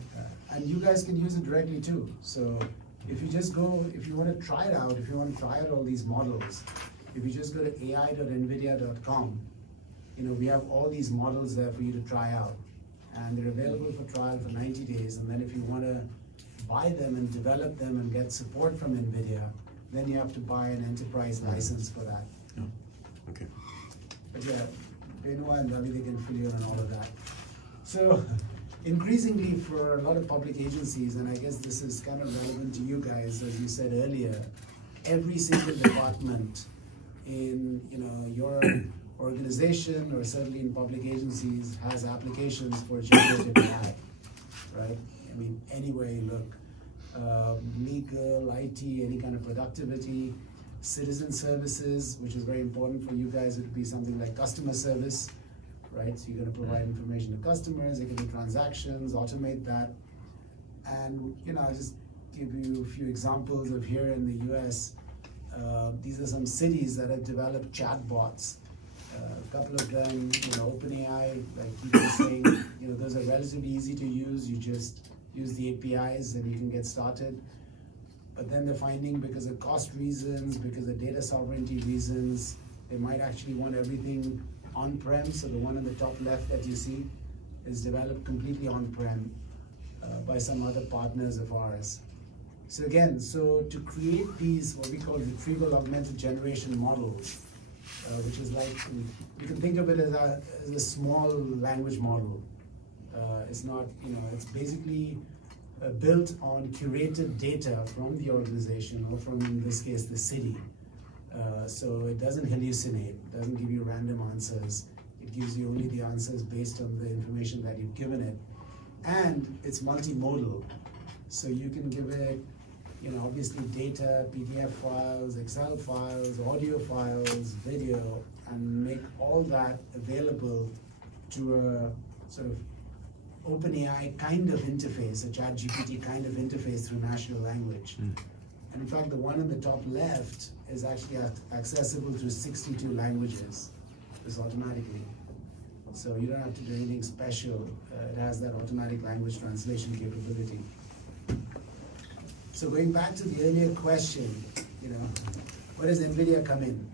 And you guys can use it directly too. So if you just go, if you want to try it out, if you want to try out all these models, if you just go to ai.nvidia.com, we have all these models there for you to try out. And they're available for trial for 90 days. And then if you want to buy them and develop them and get support from NVIDIA, then you have to buy an enterprise license for that. Yeah. Okay. But yeah, Benoit and David, they can fill you in on all of that. So increasingly for a lot of public agencies, and I guess this is kind of relevant to you guys, as you said earlier, every single department in your organization or certainly in public agencies has applications for generative AI, right? I mean, anywhere you look, legal, IT, any kind of productivity, citizen services, which is very important for you guys. It would be something like customer service, right? So you're going to provide information to customers, they can do transactions, automate that. And, I'll just give you a few examples of here in the US. These are some cities that have developed chatbots. A couple of them, OpenAI, like you were saying, those are relatively easy to use. You just use the APIs and you can get started. But then they're finding, because of cost reasons, because of data sovereignty reasons, they might actually want everything on-prem. So the one on the top left that you see is developed completely on-prem by some other partners of ours. So again, to create these, what we call retrieval augmented generation models, which is like, you can think of it as a small language model. It's not, it's basically built on curated data from the organization, or from, in this case, the city. So it doesn't hallucinate, it doesn't give you random answers. It gives you only the answers based on the information that you've given it. And it's multimodal. So you can give it, obviously data, PDF files, Excel files, audio files, video, and make all that available to a sort of OpenAI kind of interface, a ChatGPT kind of interface through natural language. And in fact, the one on the top left is actually accessible through 62 languages, just automatically. So you don't have to do anything special. It has that automatic language translation capability. So going back to the earlier question, where does NVIDIA come in?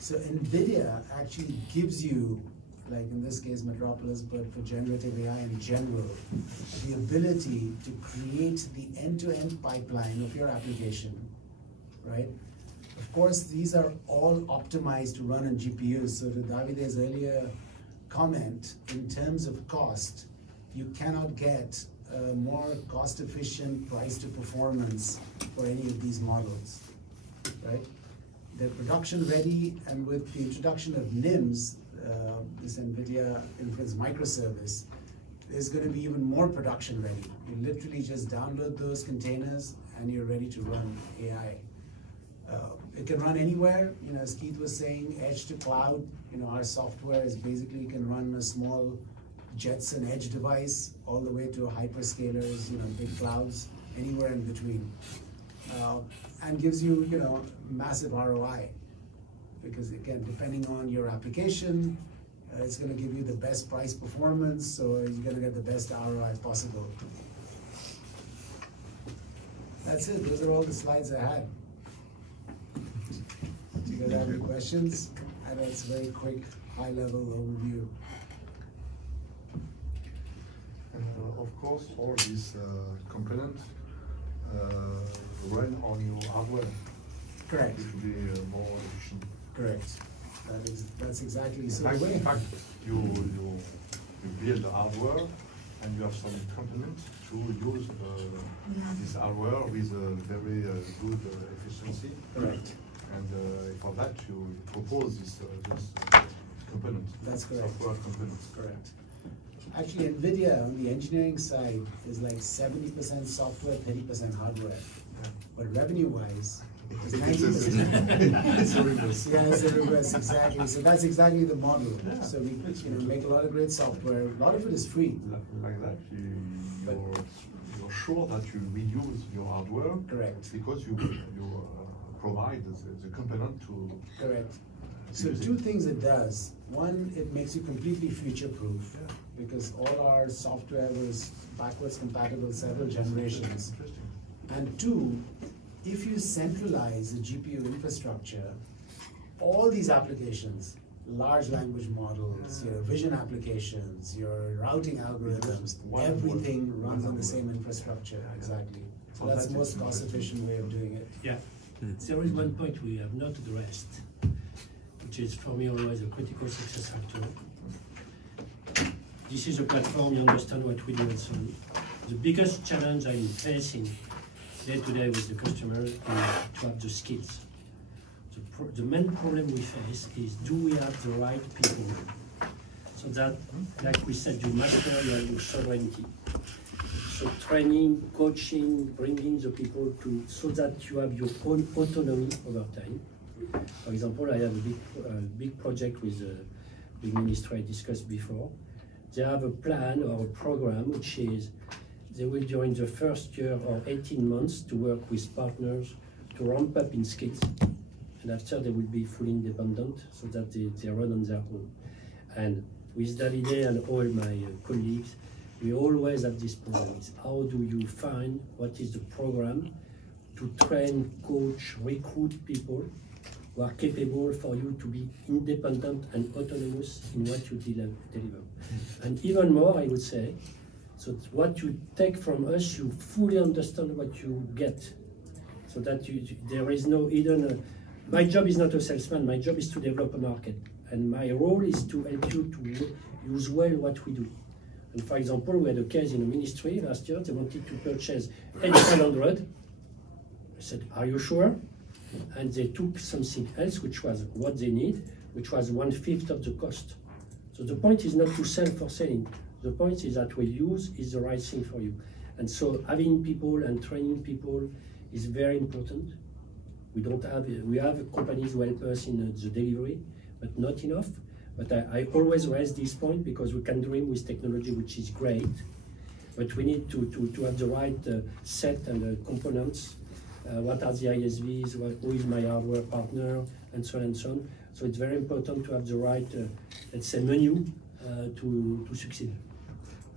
So NVIDIA actually gives you, like in this case Metropolis, but for generative AI in general, the ability to create the end-to-end pipeline of your application, right? Of course, these are all optimized to run on GPUs. So to Davide's earlier comment, in terms of cost, you cannot get a more cost-efficient price to performance for any of these models, right? They're production ready, and with the introduction of NIMs, this NVIDIA inference microservice, is going to be even more production ready. You literally just download those containers and you're ready to run AI. It can run anywhere, as Keith was saying, edge to cloud. Our software is basically can run a small Jetson edge device all the way to hyperscalers, big clouds, anywhere in between. And gives you, massive ROI. Because again, depending on your application, it's going to give you the best price performance, so you're going to get the best ROI possible. That's it. Those are all the slides I had. Do you guys have any questions? I know it's a very quick, high-level overview. Of course, all these components run on your hardware. Correct. It will be more efficient. Correct. That's exactly so. In fact, you build the hardware and you have some components to use this hardware with a very good efficiency. Correct. And for that, you propose this component. That's correct. Software components. Correct. Actually, NVIDIA on the engineering side is like 70% software, 30% hardware. Yeah. But revenue-wise, it's 90%. It's a reverse. Yeah, it's a reverse, exactly. So that's exactly the model. Yeah. So we make a lot of great software. A lot of it is free. Like that, you're sure that you reuse your hardware. Correct. Because you provide the component to. Correct. So two things it does. One, it makes you completely future-proof, because all our software was backwards compatible several generations. And two, if you centralize the GPU infrastructure, all these applications, large language models, your vision applications, your routing algorithms, everything runs on the same infrastructure. Exactly. So that's the most cost-efficient way of doing it. Yeah. There is one point we have not addressed, which is for me always a critical success factor. This is a platform, you understand what we do and so on. The biggest challenge I'm facing day to day with the customer is to have the skills. The main problem we face is, do we have the right people? So that, like we said, you master your sovereignty. So training, coaching, bringing the people to, so that you have your own autonomy over time. For example, I have a big project with a big ministry I discussed before. They have a plan or a program which is they will, during the first year or 18 months, to work with partners to ramp up in skills. And after they will be fully independent so that they run on their own. And with Davide and all my colleagues, we always have this problem. How do you find what is the program to train, coach, recruit people who are capable for you to be independent and autonomous in what you deliver. And even more, I would say, so what you take from us, you fully understand what you get. So that there is no hidden, my job is not a salesman, my job is to develop a market. And my role is to help you to use well what we do. And for example, we had a case in a ministry last year, they wanted to purchase 800. I said, are you sure? And they took something else, which was what they need, which was 1/5 of the cost. So the point is not to sell for selling. The point is that we use is the right thing for you. And so having people and training people is very important. We have companies who help us in the delivery, but not enough. But I always raise this point because we can dream with technology, which is great, but we need to have the right set and components. What are the ISVs, who is my hardware partner, and so on and so on. So it's very important to have the right, let's say, menu to succeed.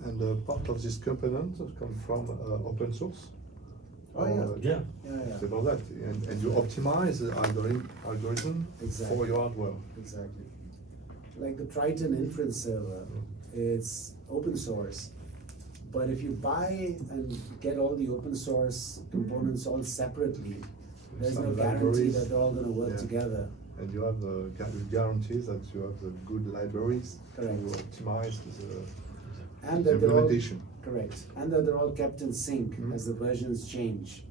And part of this component come from open source. Oh yeah. About that, and you optimize the algorithm for your hardware. Exactly. Like the Triton inference server, it's open source. But if you buy and get all the open source components all separately, there's no guarantee that they're all going to work together. And you have the guarantees that you have the good libraries. Correct. You optimize the implementation. Correct. And that they're all kept in sync as the versions change.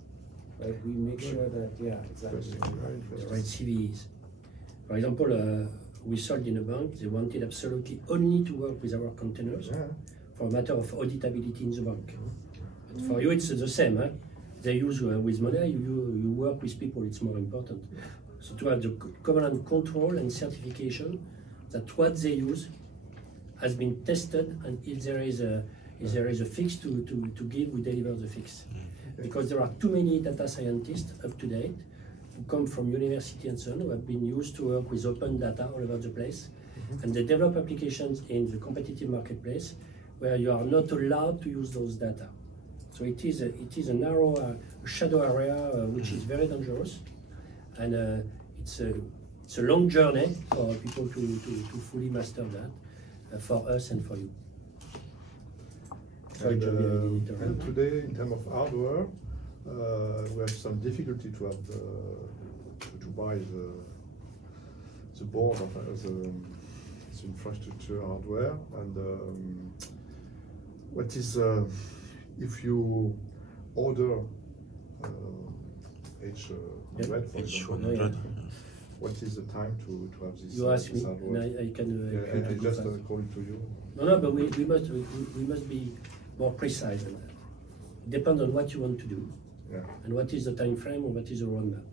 Right? We make sure that, exactly. The right CVEs. For example, we sold in a bank. They wanted absolutely only to work with our containers for a matter of auditability in the bank. But for you, it's the same. Huh? They use with money, you work with people, it's more important. So to have the covenant control and certification that what they use has been tested, and if there is a fix to give, we deliver the fix. Because there are too many data scientists up to date who come from university and so on, who have been used to work with open data all over the place, and they develop applications in the competitive marketplace where you are not allowed to use those data. So it is a narrow shadow area which is very dangerous, and it's a long journey for people to fully master that, for us and for you. And today, in terms of hardware, we have some difficulty to have to buy the board of the infrastructure hardware. And what is if you order H100, for example, what is the time to have this? You ask me, hardware? and I can. I just call to you. No, but we must be more precise than that. It depends on what you want to do, and what is the time frame or what is the roadmap.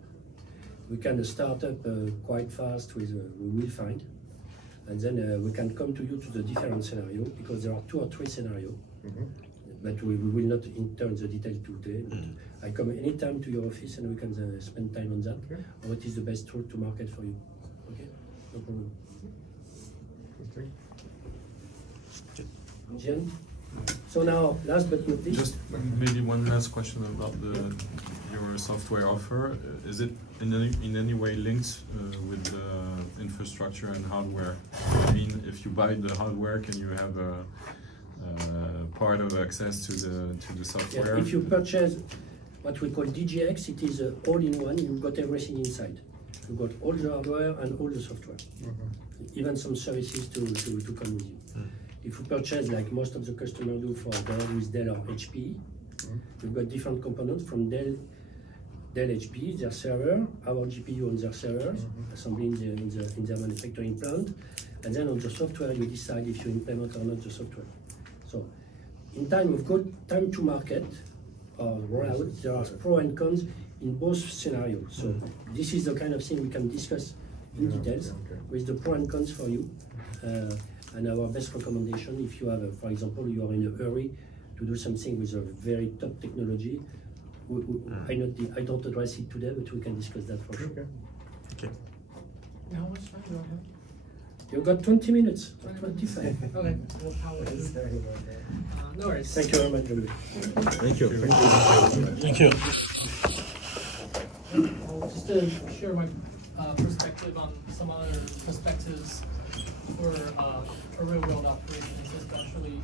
We can start up quite fast with we will find, and then we can come to you to the different scenario, because there are 2 or 3 scenarios. But we will not enter the detail today. I come anytime to your office and we can spend time on that. Or what is the best tool to market for you? Okay, no problem. Jean? So now, last but not least, just maybe one last question about your software offer. Is it in any way linked with the infrastructure and hardware? I mean, if you buy the hardware, can you have a part of access to the software? Yeah, if you purchase what we call DGX, it is all-in-one. You've got everything inside. You've got all the hardware and all the software, even some services to come with you. If you purchase, like most of the customers do for Dell with Dell or HP, you've got different components from Dell HP, their server, our GPU on their servers, assembly in their manufacturing plant, and then on the software you decide if you implement or not the software. So, in time of good time to market or rollout, there are pros and cons in both scenarios. So, this is the kind of thing we can discuss in details with the pros and cons for you. And our best recommendation, if you have, for example, you are in a hurry to do something with a very top technology, I don't address it today, but we can discuss that for sure. Okay. How much time do I have? You've got 20 minutes, 25. Okay, we'll power through. No worries. Thank you very much, Julie. Thank you. Thank you. Just to share my perspective on some other perspectives for real-world operations, especially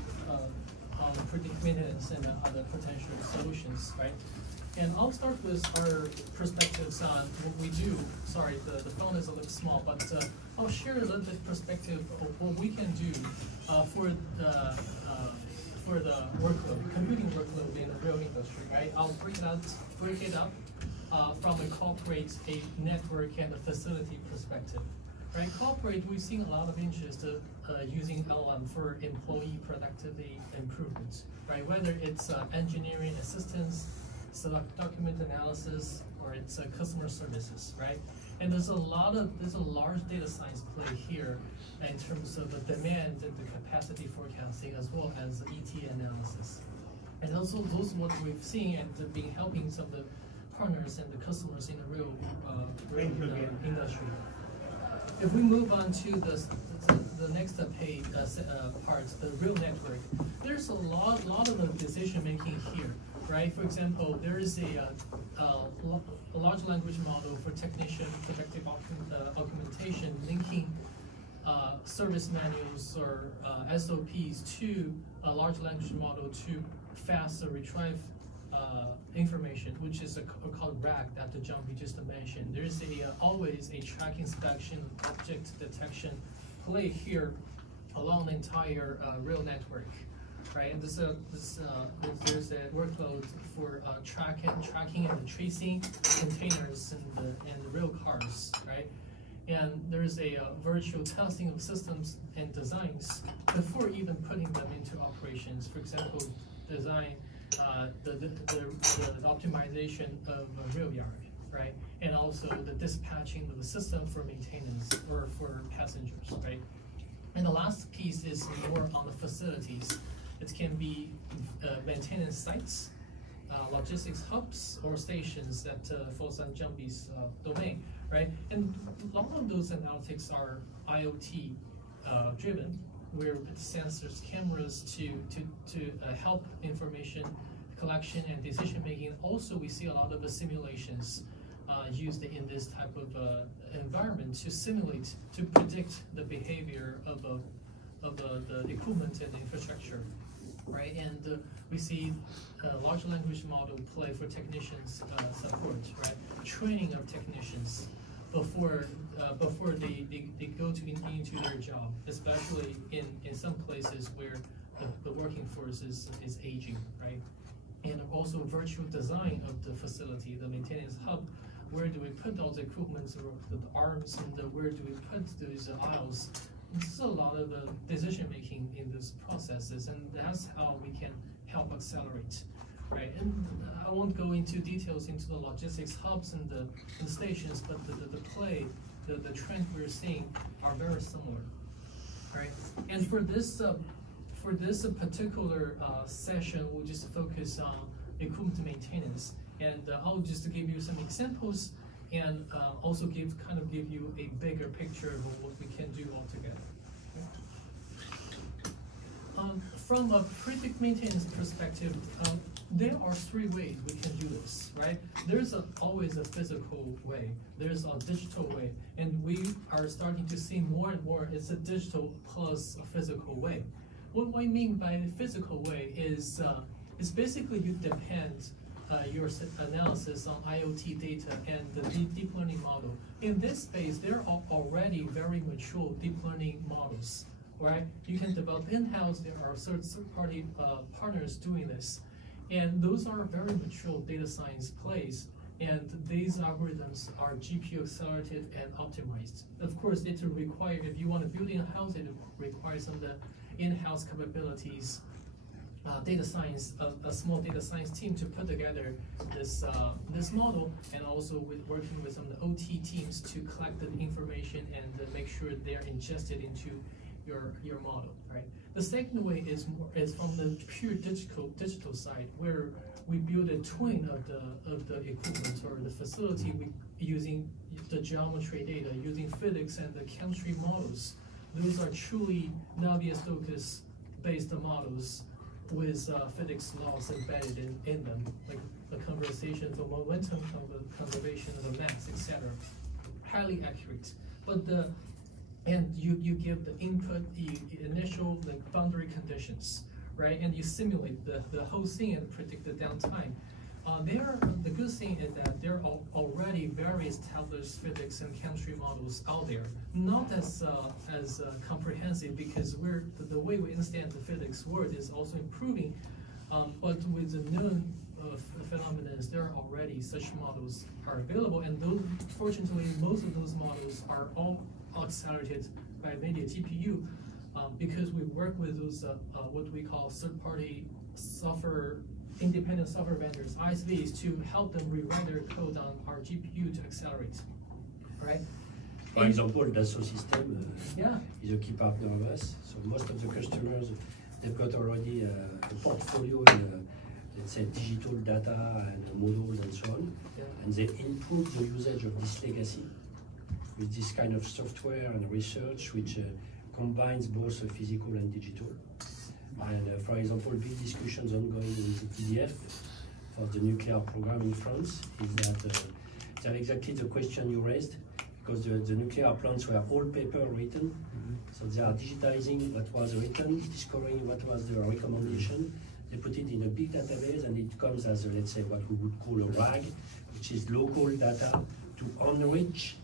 on predictive maintenance and other potential solutions, right? And I'll start with our perspectives on what we do. Sorry, the phone is a little small, but I'll share a little bit perspective of what we can do for the workload, computing workload in the real industry, right? I'll break it up from a corporate, a network, and a facility perspective. Right, corporate, we've seen a lot of interest using LLM for employee productivity improvements, right? Whether it's engineering assistance, document analysis, or it's customer services, right? And there's a large data science play here in terms of the demand and the capacity forecasting, as well as the ET analysis. And also those what we've seen and been helping some of the partners and the customers in the real industry. If we move on to the next page part, the real network, there's a lot of the decision making here, right? For example, there is a large language model for technician predictive augmentation, linking service manuals or SOPs to a large language model to faster retrieve information, which is called RAG, that the jump you just mentioned. There's always a track inspection, object detection play here along the entire real network, right? And there's a workload for tracking and tracing containers and the real cars, right? And there's a virtual testing of systems and designs before even putting them into operations. For example, design the optimization of a rail yard, right? And also the dispatching of the system for maintenance or for passengers, right? And the last piece is more on the facilities. It can be maintenance sites, logistics hubs or stations that falls on Jambi's domain, right? And a lot of those analytics are IoT driven, where with sensors, cameras to help information collection and decision making. Also, we see a lot of the simulations used in this type of environment to simulate, to predict the behavior of the equipment and the infrastructure, right? And we see large language model play for technicians support, right? Training of technicians before they go into their job, especially in some places where the working force is aging, right? And also virtual design of the facility, the maintenance hub. Where do we put all the equipment, the arms, and where do we put those aisles? This is a lot of the decision making in these processes, and that's how we can help accelerate, right? And I won't go into details into the logistics hubs and the stations, but the trend we're seeing are very similar, right? And for this particular session, we'll just focus on equipment maintenance, and I'll just give you some examples and also give you a bigger picture of what we can do altogether. From a predictive maintenance perspective, there are 3 ways we can do this, right? There's always a physical way, there's a digital way, and we are starting to see more and more it's a digital plus a physical way. What I mean by the physical way is basically you depend your analysis on IoT data and the deep learning model. In this space, there are already very mature deep learning models, right? You can develop in-house, there are third-party partners doing this. And those are very mature data science plays. And these algorithms are GPU accelerated and optimized. Of course, it will require, if you want to build in-house, it requires some of the in-house capabilities, data science, a small data science team to put together this model, and also working with some of the OT teams to collect the information and make sure they're ingested into your model, right? The second way is from the pure digital side, where we build a twin of the equipment or the facility using the geometry data, using physics and the chemistry models. Those are truly Navier-Stokes based models with physics laws embedded in them, like the conversion, the momentum conservation of the mass, etc. Highly accurate. But and you give the input, the initial boundary conditions, right? And you simulate the whole thing and predict the downtime. The good thing is that there are already various established physics and chemistry models out there, not as comprehensive, because the way we understand the physics world is also improving. But with the known phenomena, there are already such models are available, and those, fortunately, most of those models are all accelerated by NVIDIA GPU, because we work with those what we call third-party software. Independent software vendors, ISVs, to help them rewrite their code on our GPU to accelerate, right? For example, Dassault System is a key partner of us. So most of the customers, they've got already a portfolio in, let's say, digital data and models and so on. And they improve the usage of this legacy with this kind of software and research, which combines both physical and digital. And for example, big discussions ongoing with the EDF for the nuclear program in France is that they're exactly the question you raised, because the nuclear plants were all paper written. So they are digitizing what was written, discovering what was the recommendation. They put it in a big database, and it comes as, let's say, what we would call a RAG, which is local data to enrich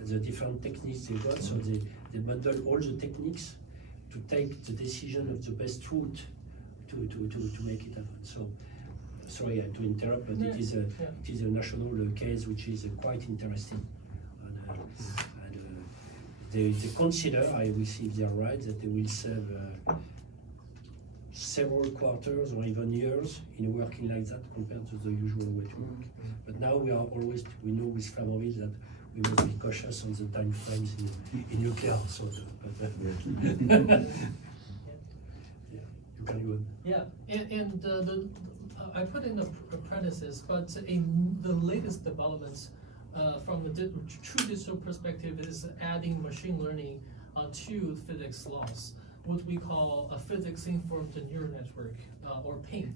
the different techniques they got. So they bundle all the techniques to take the decision of the best route to make it happen. So, sorry to interrupt, but it is a national case which is quite interesting, and they consider, I will see if they are right, that they will save several quarters or even years in working like that compared to the usual way to work. But now we know with Flamanville that we must be cautious on the time frames in nuclear. So, yeah, you can go on. Yeah, and I put in the apprentices, but in the latest developments from the true digital perspective is adding machine learning to physics laws, what we call a physics-informed neural network, or PIN.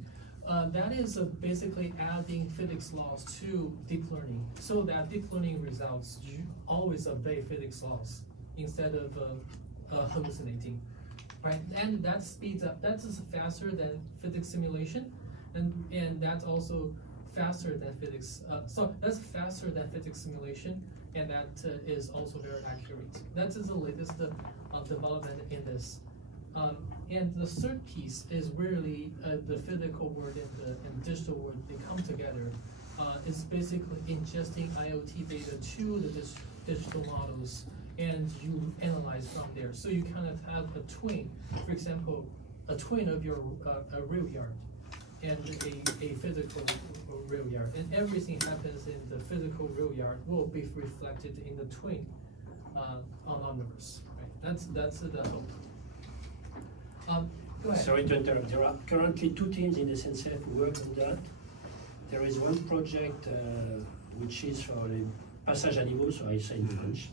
That is basically adding physics laws to deep learning, so that deep learning results always obey physics laws instead of hallucinating, right? And that speeds up. That is faster than physics simulation, and that's also faster than physics. So that's faster than physics simulation, and that is also very accurate. That is the latest development in this. And the third piece is really the physical world and digital world, they come together. It's basically ingesting IoT data to the digital models, and you analyze from there. So you kind of have a twin, for example, a twin of your real yard and a physical real yard. And everything happens in the physical real yard will be reflected in the twin on Omniverse. Right? That's the hope. Go ahead. Sorry to interrupt. There are currently two teams in SNCF who work on that. There is one project which is for the passage à niveau, so I say in French,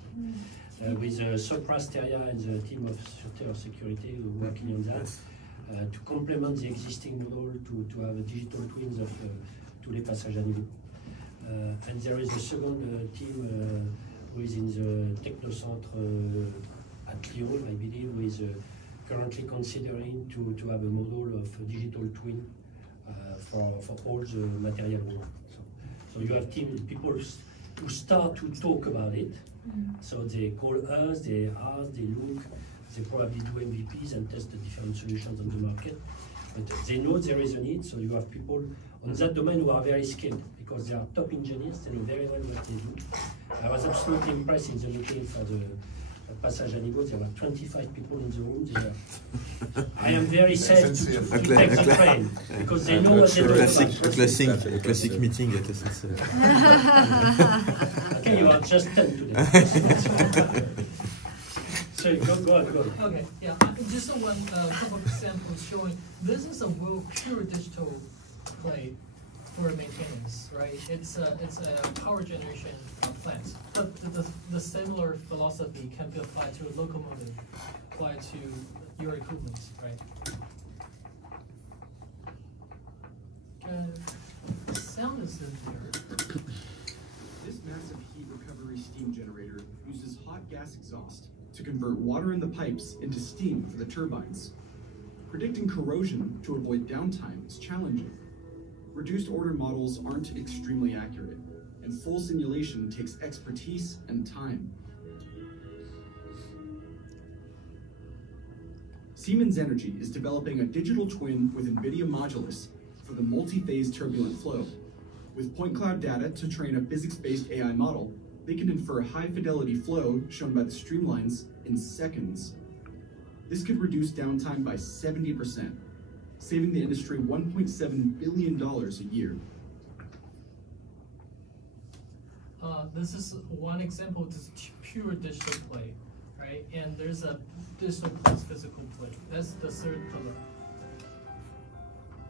with Sopra Steria and the team of security who are working on that, to complement the existing model to have a digital twins of tous les passages à niveau. And there is a second team who is in the Technocentre at Lyon, I believe, who is currently considering to have a model of a digital twin for all the material world. So you have people who start to talk about it. So they call us, they ask, they look, they probably do MVPs and test the different solutions on the market. But they know there is a need, so you have people on that domain who are very skilled because they are top engineers, they know very well what they do. I was absolutely impressed in the meeting for the passage à niveau. There were 25 people in the room. I am very safe to take the train because they know what they do. A classic meeting at SNCF. Okay, you are just 10 today. So go on. Okay, yeah, just one couple of examples showing this is a real pure digital play for maintenance, right? It's a power generation plant. But the similar philosophy can be applied to a locomotive, applied to your equipment, right? Sound is in there. This massive heat recovery steam generator uses hot gas exhaust to convert water in the pipes into steam for the turbines. Predicting corrosion to avoid downtime is challenging. Reduced order models aren't extremely accurate, and full simulation takes expertise and time. Siemens Energy is developing a digital twin with NVIDIA Modulus for the multi-phase turbulent flow. With point cloud data to train a physics-based AI model, they can infer high-fidelity flow shown by the streamlines in seconds. This could reduce downtime by 70%, saving the industry $1.7 billion a year. This is one example. This is pure digital play, right? And there's a digital plus physical play. That's the third pillar.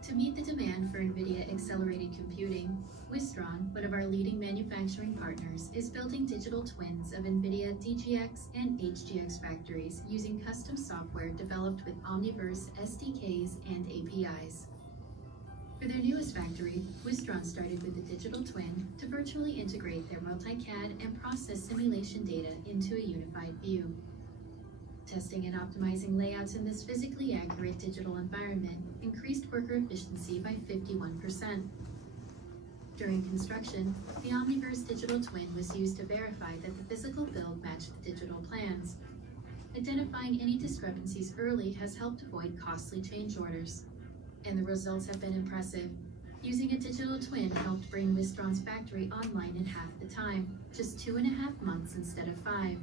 To meet the demand for NVIDIA accelerated computing, Wistron, one of our leading manufacturing partners, is building digital twins of NVIDIA DGX and HGX factories using custom software developed with Omniverse SDKs and APIs. For their newest factory, Wistron started with a digital twin to virtually integrate their multi-CAD and process simulation data into a unified view. Testing and optimizing layouts in this physically accurate digital environment increased worker efficiency by 51%. During construction, the Omniverse digital twin was used to verify that the physical build matched the digital plans. Identifying any discrepancies early has helped avoid costly change orders. And the results have been impressive. Using a digital twin helped bring Wistron's factory online in half the time, just 2.5 months instead of 5.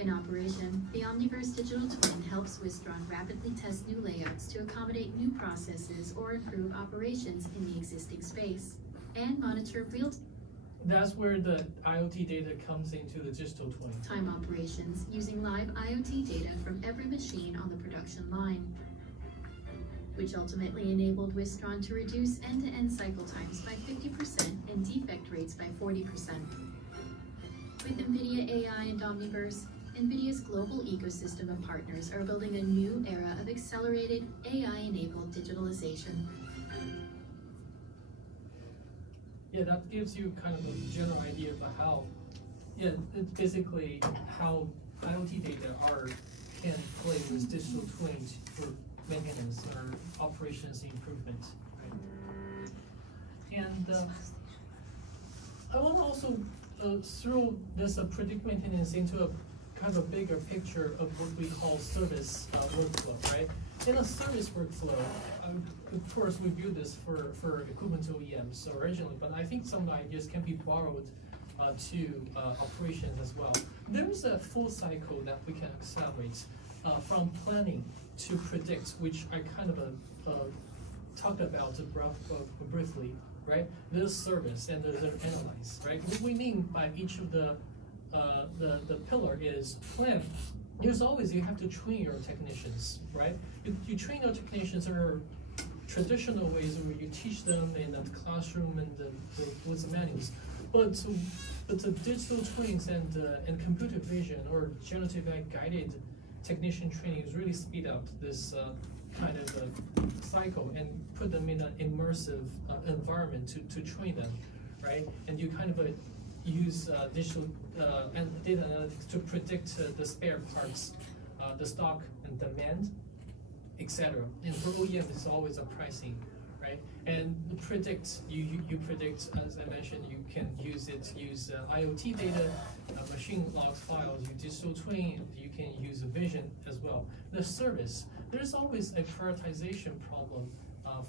In operation, the Omniverse Digital Twin helps Wistron rapidly test new layouts to accommodate new processes or improve operations in the existing space, and monitor real-time That's where the IoT data comes into the digital twin. Operations using live IoT data from every machine on the production line, which ultimately enabled Wistron to reduce end-to-end cycle times by 50% and defect rates by 40%. With NVIDIA AI and Omniverse, NVIDIA's global ecosystem of partners are building a new era of accelerated AI-enabled digitalization. Yeah, that gives you kind of a general idea of how, it's basically how IoT data can play with digital twins for maintenance or operations improvement. Right? And I want to also throw this predict maintenance into a kind of a bigger picture of what we call service workflow, right? In a service workflow, of course, we built this for equipment OEMs originally, but I think some of the ideas can be borrowed to operations as well. There is a full cycle that we can accelerate from planning to predict, which I kind of talked about briefly, right? There's service and there's analyze, right? What we mean by each of the pillar is plan. There's always, you have to train your technicians, right? You train your technicians are traditional ways where you teach them in the classroom and with the manuals. But the digital twins and computer vision or generative AI guided technician training is really speed up this kind of cycle and put them in an immersive environment to train them, right? And you kind of use digital and data analytics to predict the spare parts, the stock and demand, etc. And for OEM, it's always a pricing, right? And predict, you predict, as I mentioned, you can use IoT data, machine logs files, you digital twin, you can use vision as well. The service, there's always a prioritization problem.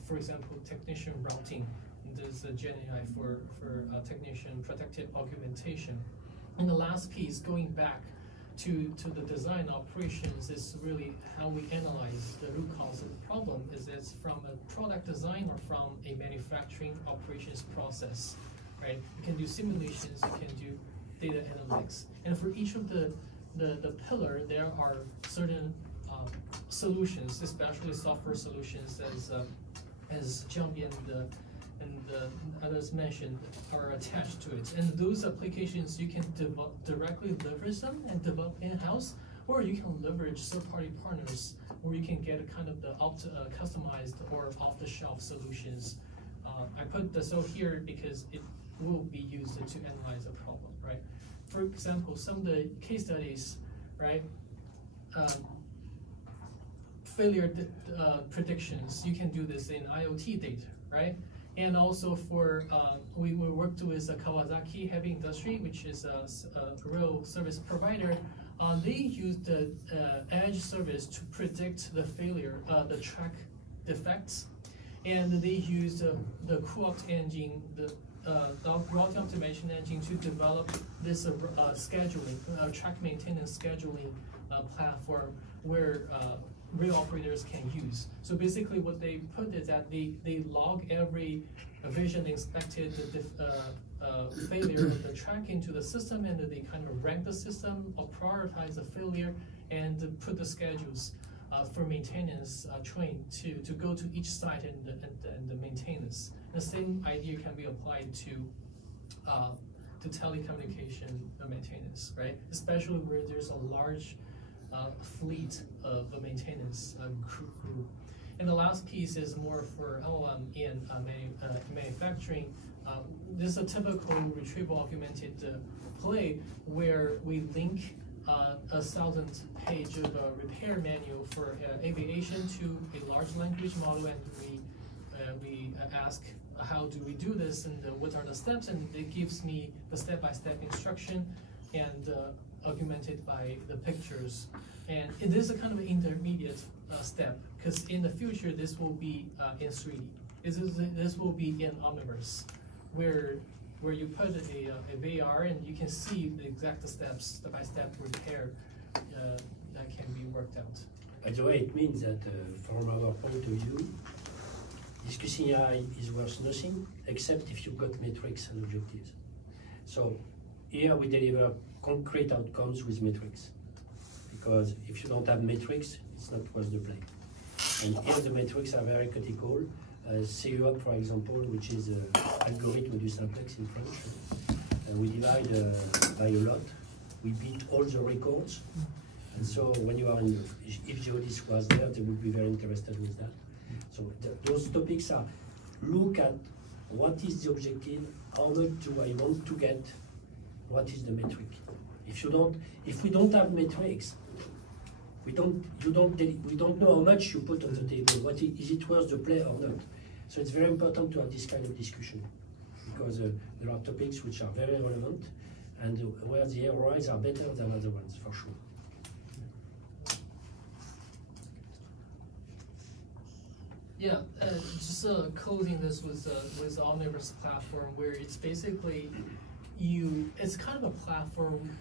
For example, technician routing. There's a Gen AI for technician predictive augmentation. And the last piece, going back to the design operations, is really how we analyze the root cause of the problem. Is it's from a product design or from a manufacturing operations process, right? You can do simulations, you can do data analytics. And for each of the pillar, there are certain solutions, especially software solutions, as Jiang and others mentioned, are attached to it. And those applications, you can directly leverage them and develop in-house, or you can leverage third-party partners, where you can get a kind of the customized or off-the-shelf solutions. I put this out here because it will be used to analyze a problem, right? For example, some of the case studies, right? Failure predictions, you can do this in IoT data, right? And also for, we worked with Kawasaki Heavy Industry, which is a real service provider. They used the edge service to predict the failure, the track defects. And they used the co-opt engine, the routing optimization engine to develop this scheduling, track maintenance scheduling platform where real operators can use. So basically what they put is that they log every vision inspected failure of the track into the system, and they kind of rank the system or prioritize the failure and put the schedules for maintenance train to go to each site and the maintenance. The same idea can be applied to telecommunication maintenance, right? Especially where there's a large fleet of maintenance crew. And the last piece is more for LLM in manufacturing. This is a typical retrieval augmented play where we link 1,000-page of a repair manual for aviation to a large language model, and we ask how do we do this and what are the steps, and it gives me the step-by-step instruction and augmented by the pictures. And it is a kind of an intermediate step, because in the future this will be in 3D. This will be in Omniverse, where you put a VR and you can see the exact steps, step-by-step repair that can be worked out. By the way, it means that from our point of view, discussing AI is worth nothing except if you've got metrics and objectives. So here we deliver concrete outcomes with metrics, because if you don't have metrics, it's not worth the play. And here the metrics are very critical. Suivre le HUB, for example, which is algorithm du simplex in French. We divide by a lot. We beat all the records. And so when you are in, if Geodis was there, they would be very interested with that. So those topics are, look at what is the objective, how much do I want to get, what is the metric. If we don't have metrics, we don't know how much you put on the table. Is it worth the play or not? So it's very important to have this kind of discussion, because there are topics which are very relevant and where the ROIs are better than other ones, for sure. Yeah, just closing this with the Omniverse platform, where it's basically it's kind of a platform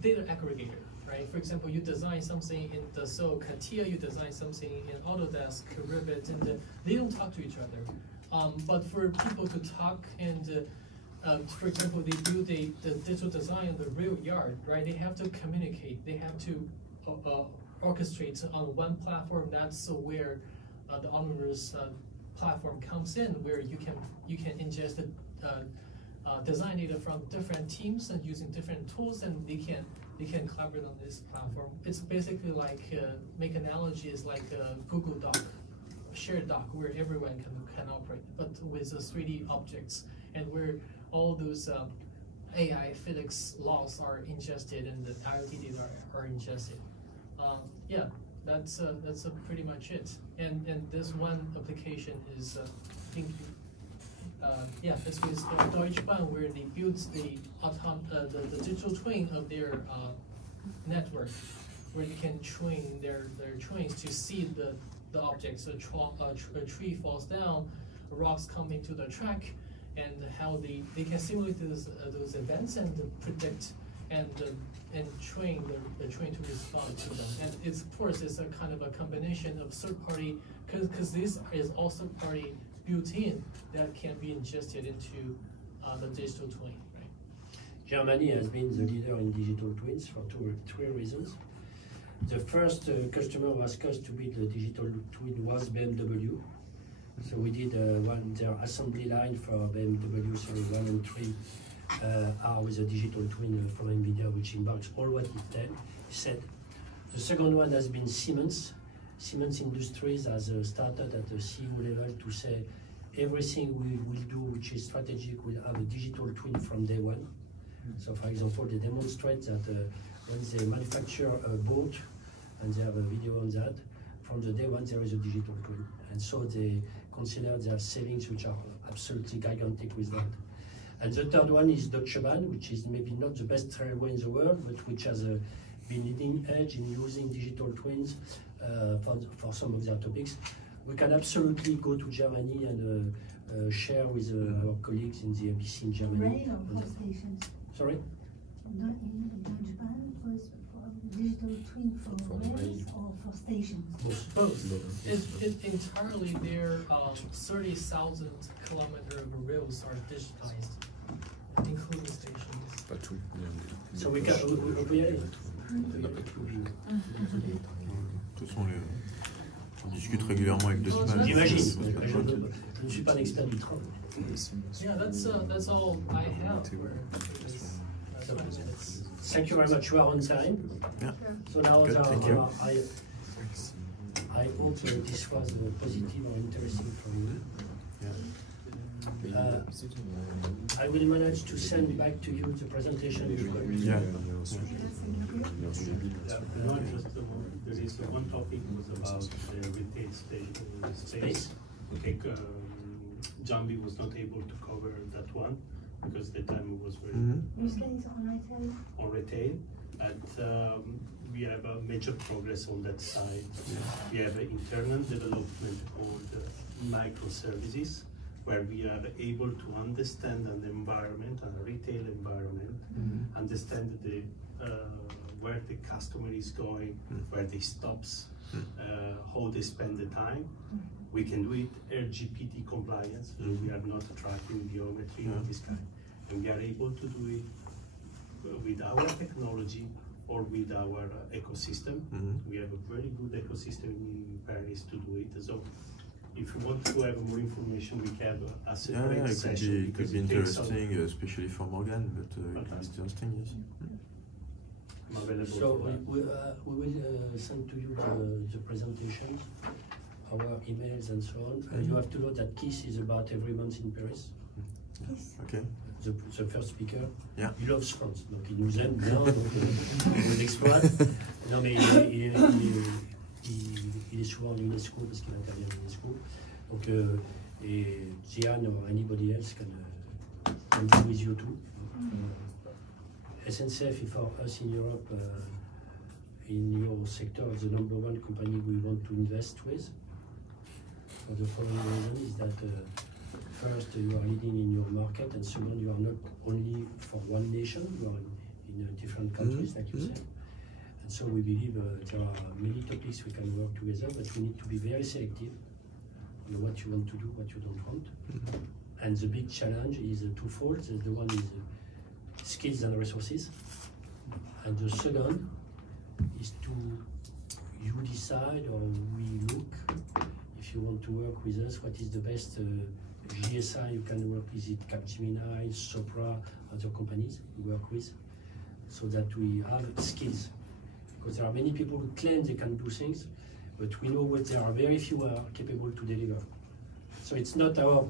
data aggregator, right? For example, you design something in the CATIA, you design something in Autodesk, Rivet, and they don't talk to each other. But for people to talk and, for example, they do the digital design in the real yard, right? They have to communicate. They have to orchestrate on one platform. That's where the Omniverse platform comes in, where you can ingest the design data from different teams and using different tools, and they can collaborate on this platform. It's basically like, make analogy is like a Google Doc, a shared doc where everyone can operate, but with 3D objects, and where all those AI physics laws are ingested and the IoT data are ingested. Yeah, that's pretty much it. And this one application is, it's with Deutsche Bahn, where they built the digital twin of their network, where they can train their trains to see the objects. A tree falls down, rocks come into the track, and how they can simulate those events and predict and train the train to respond to them. And it's, of course, it's a kind of a combination of third party, because this is all third party built in that can be ingested into the digital twin. Right? Germany has been the leader in digital twins for three reasons. The first customer who asked us to build a digital twin was BMW. So we did their assembly line for BMW Series 1 and 3 are with a digital twin from nvidia, which embarks all what it said. The second one has been Siemens. Siemens Industries has started at the CEO level to say everything we will do which is strategic will have a digital twin from day one. So for example, they demonstrate that when they manufacture a boat, and they have a video on that, from the day one there is a digital twin. And so they consider their savings, which are absolutely gigantic with that. And the third one is Deutsche Bahn, which is maybe not the best railway in the world, but which has been leading edge in using digital twins for some of their topics. We can absolutely go to Germany and share with our colleagues in the ABC in Germany. Rail or for stations? Sorry? In Deutsche Bahn was for digital twin for rails or for stations? Both. It entirely their 30,000 kilometer of rails are digitized, including stations. Pas tout. So we can, peut y aller. Ce sont les... On discute régulièrement avec Deutsche Bahn. J'imagine. Je ne suis pas un expert du train. Yeah, that's all I have. Thank you very much. You are on time. Yeah. So now Good, thank you. I hope this was positive or interesting for you. I will manage to send back to you the presentation. Yeah. There is one topic was about the retail space. Okay, Jambi was not able to cover that one because the time was very Which is on retail? On retail, and we have a major progress on that side. We have an internal development called microservices, where we are able to understand an environment, a retail environment, understand the where the customer is going, where they stops, how they spend the time. We can do it LGBT compliance, so we are not tracking geometry of this kind. And we are able to do it with our technology or with our ecosystem. We have a very good ecosystem in Paris to do it. So if you want to have more information, we have a separate session. It could be interesting, especially for Morgan, but it is interesting, yes. So we will send to you the presentations, our emails and so on. You have to know that KISS is about every month in Paris. Okay. The first speaker, he loves France, donc il nous aime bien, donc on l'exploite. Non mais il est souvent en UNESCO parce qu'il intervient en UNESCO. Donc et Gian or anybody else can be with you too. SNCF for us in Europe, in your sector, is the #1 company we want to invest with. For the following reason is that first, you are leading in your market, and second, you are not only for one nation, you are in different countries, like you said. And so we believe there are many topics we can work together, but we need to be very selective on what you want to do, what you don't want. And the big challenge is twofold. The one is skills and resources. And the second is to you decide, or we look, if you want to work with us, what is the best GSI you can work with, it Capgemini, Sopra, other companies we work with, so that we have skills. Because there are many people who claim they can do things, but we know what there are very few who are capable to deliver. So it's not our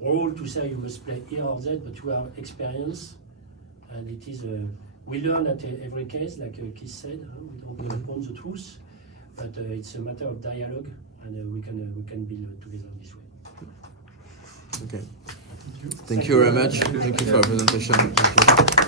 role to say you must play here or that, but you have experience, and it is we learn at every case, like Keith said. We don't own the truth, but it's a matter of dialogue, and we can build together this way. Okay. Thank you very much. Thank you for your presentation. Thank you.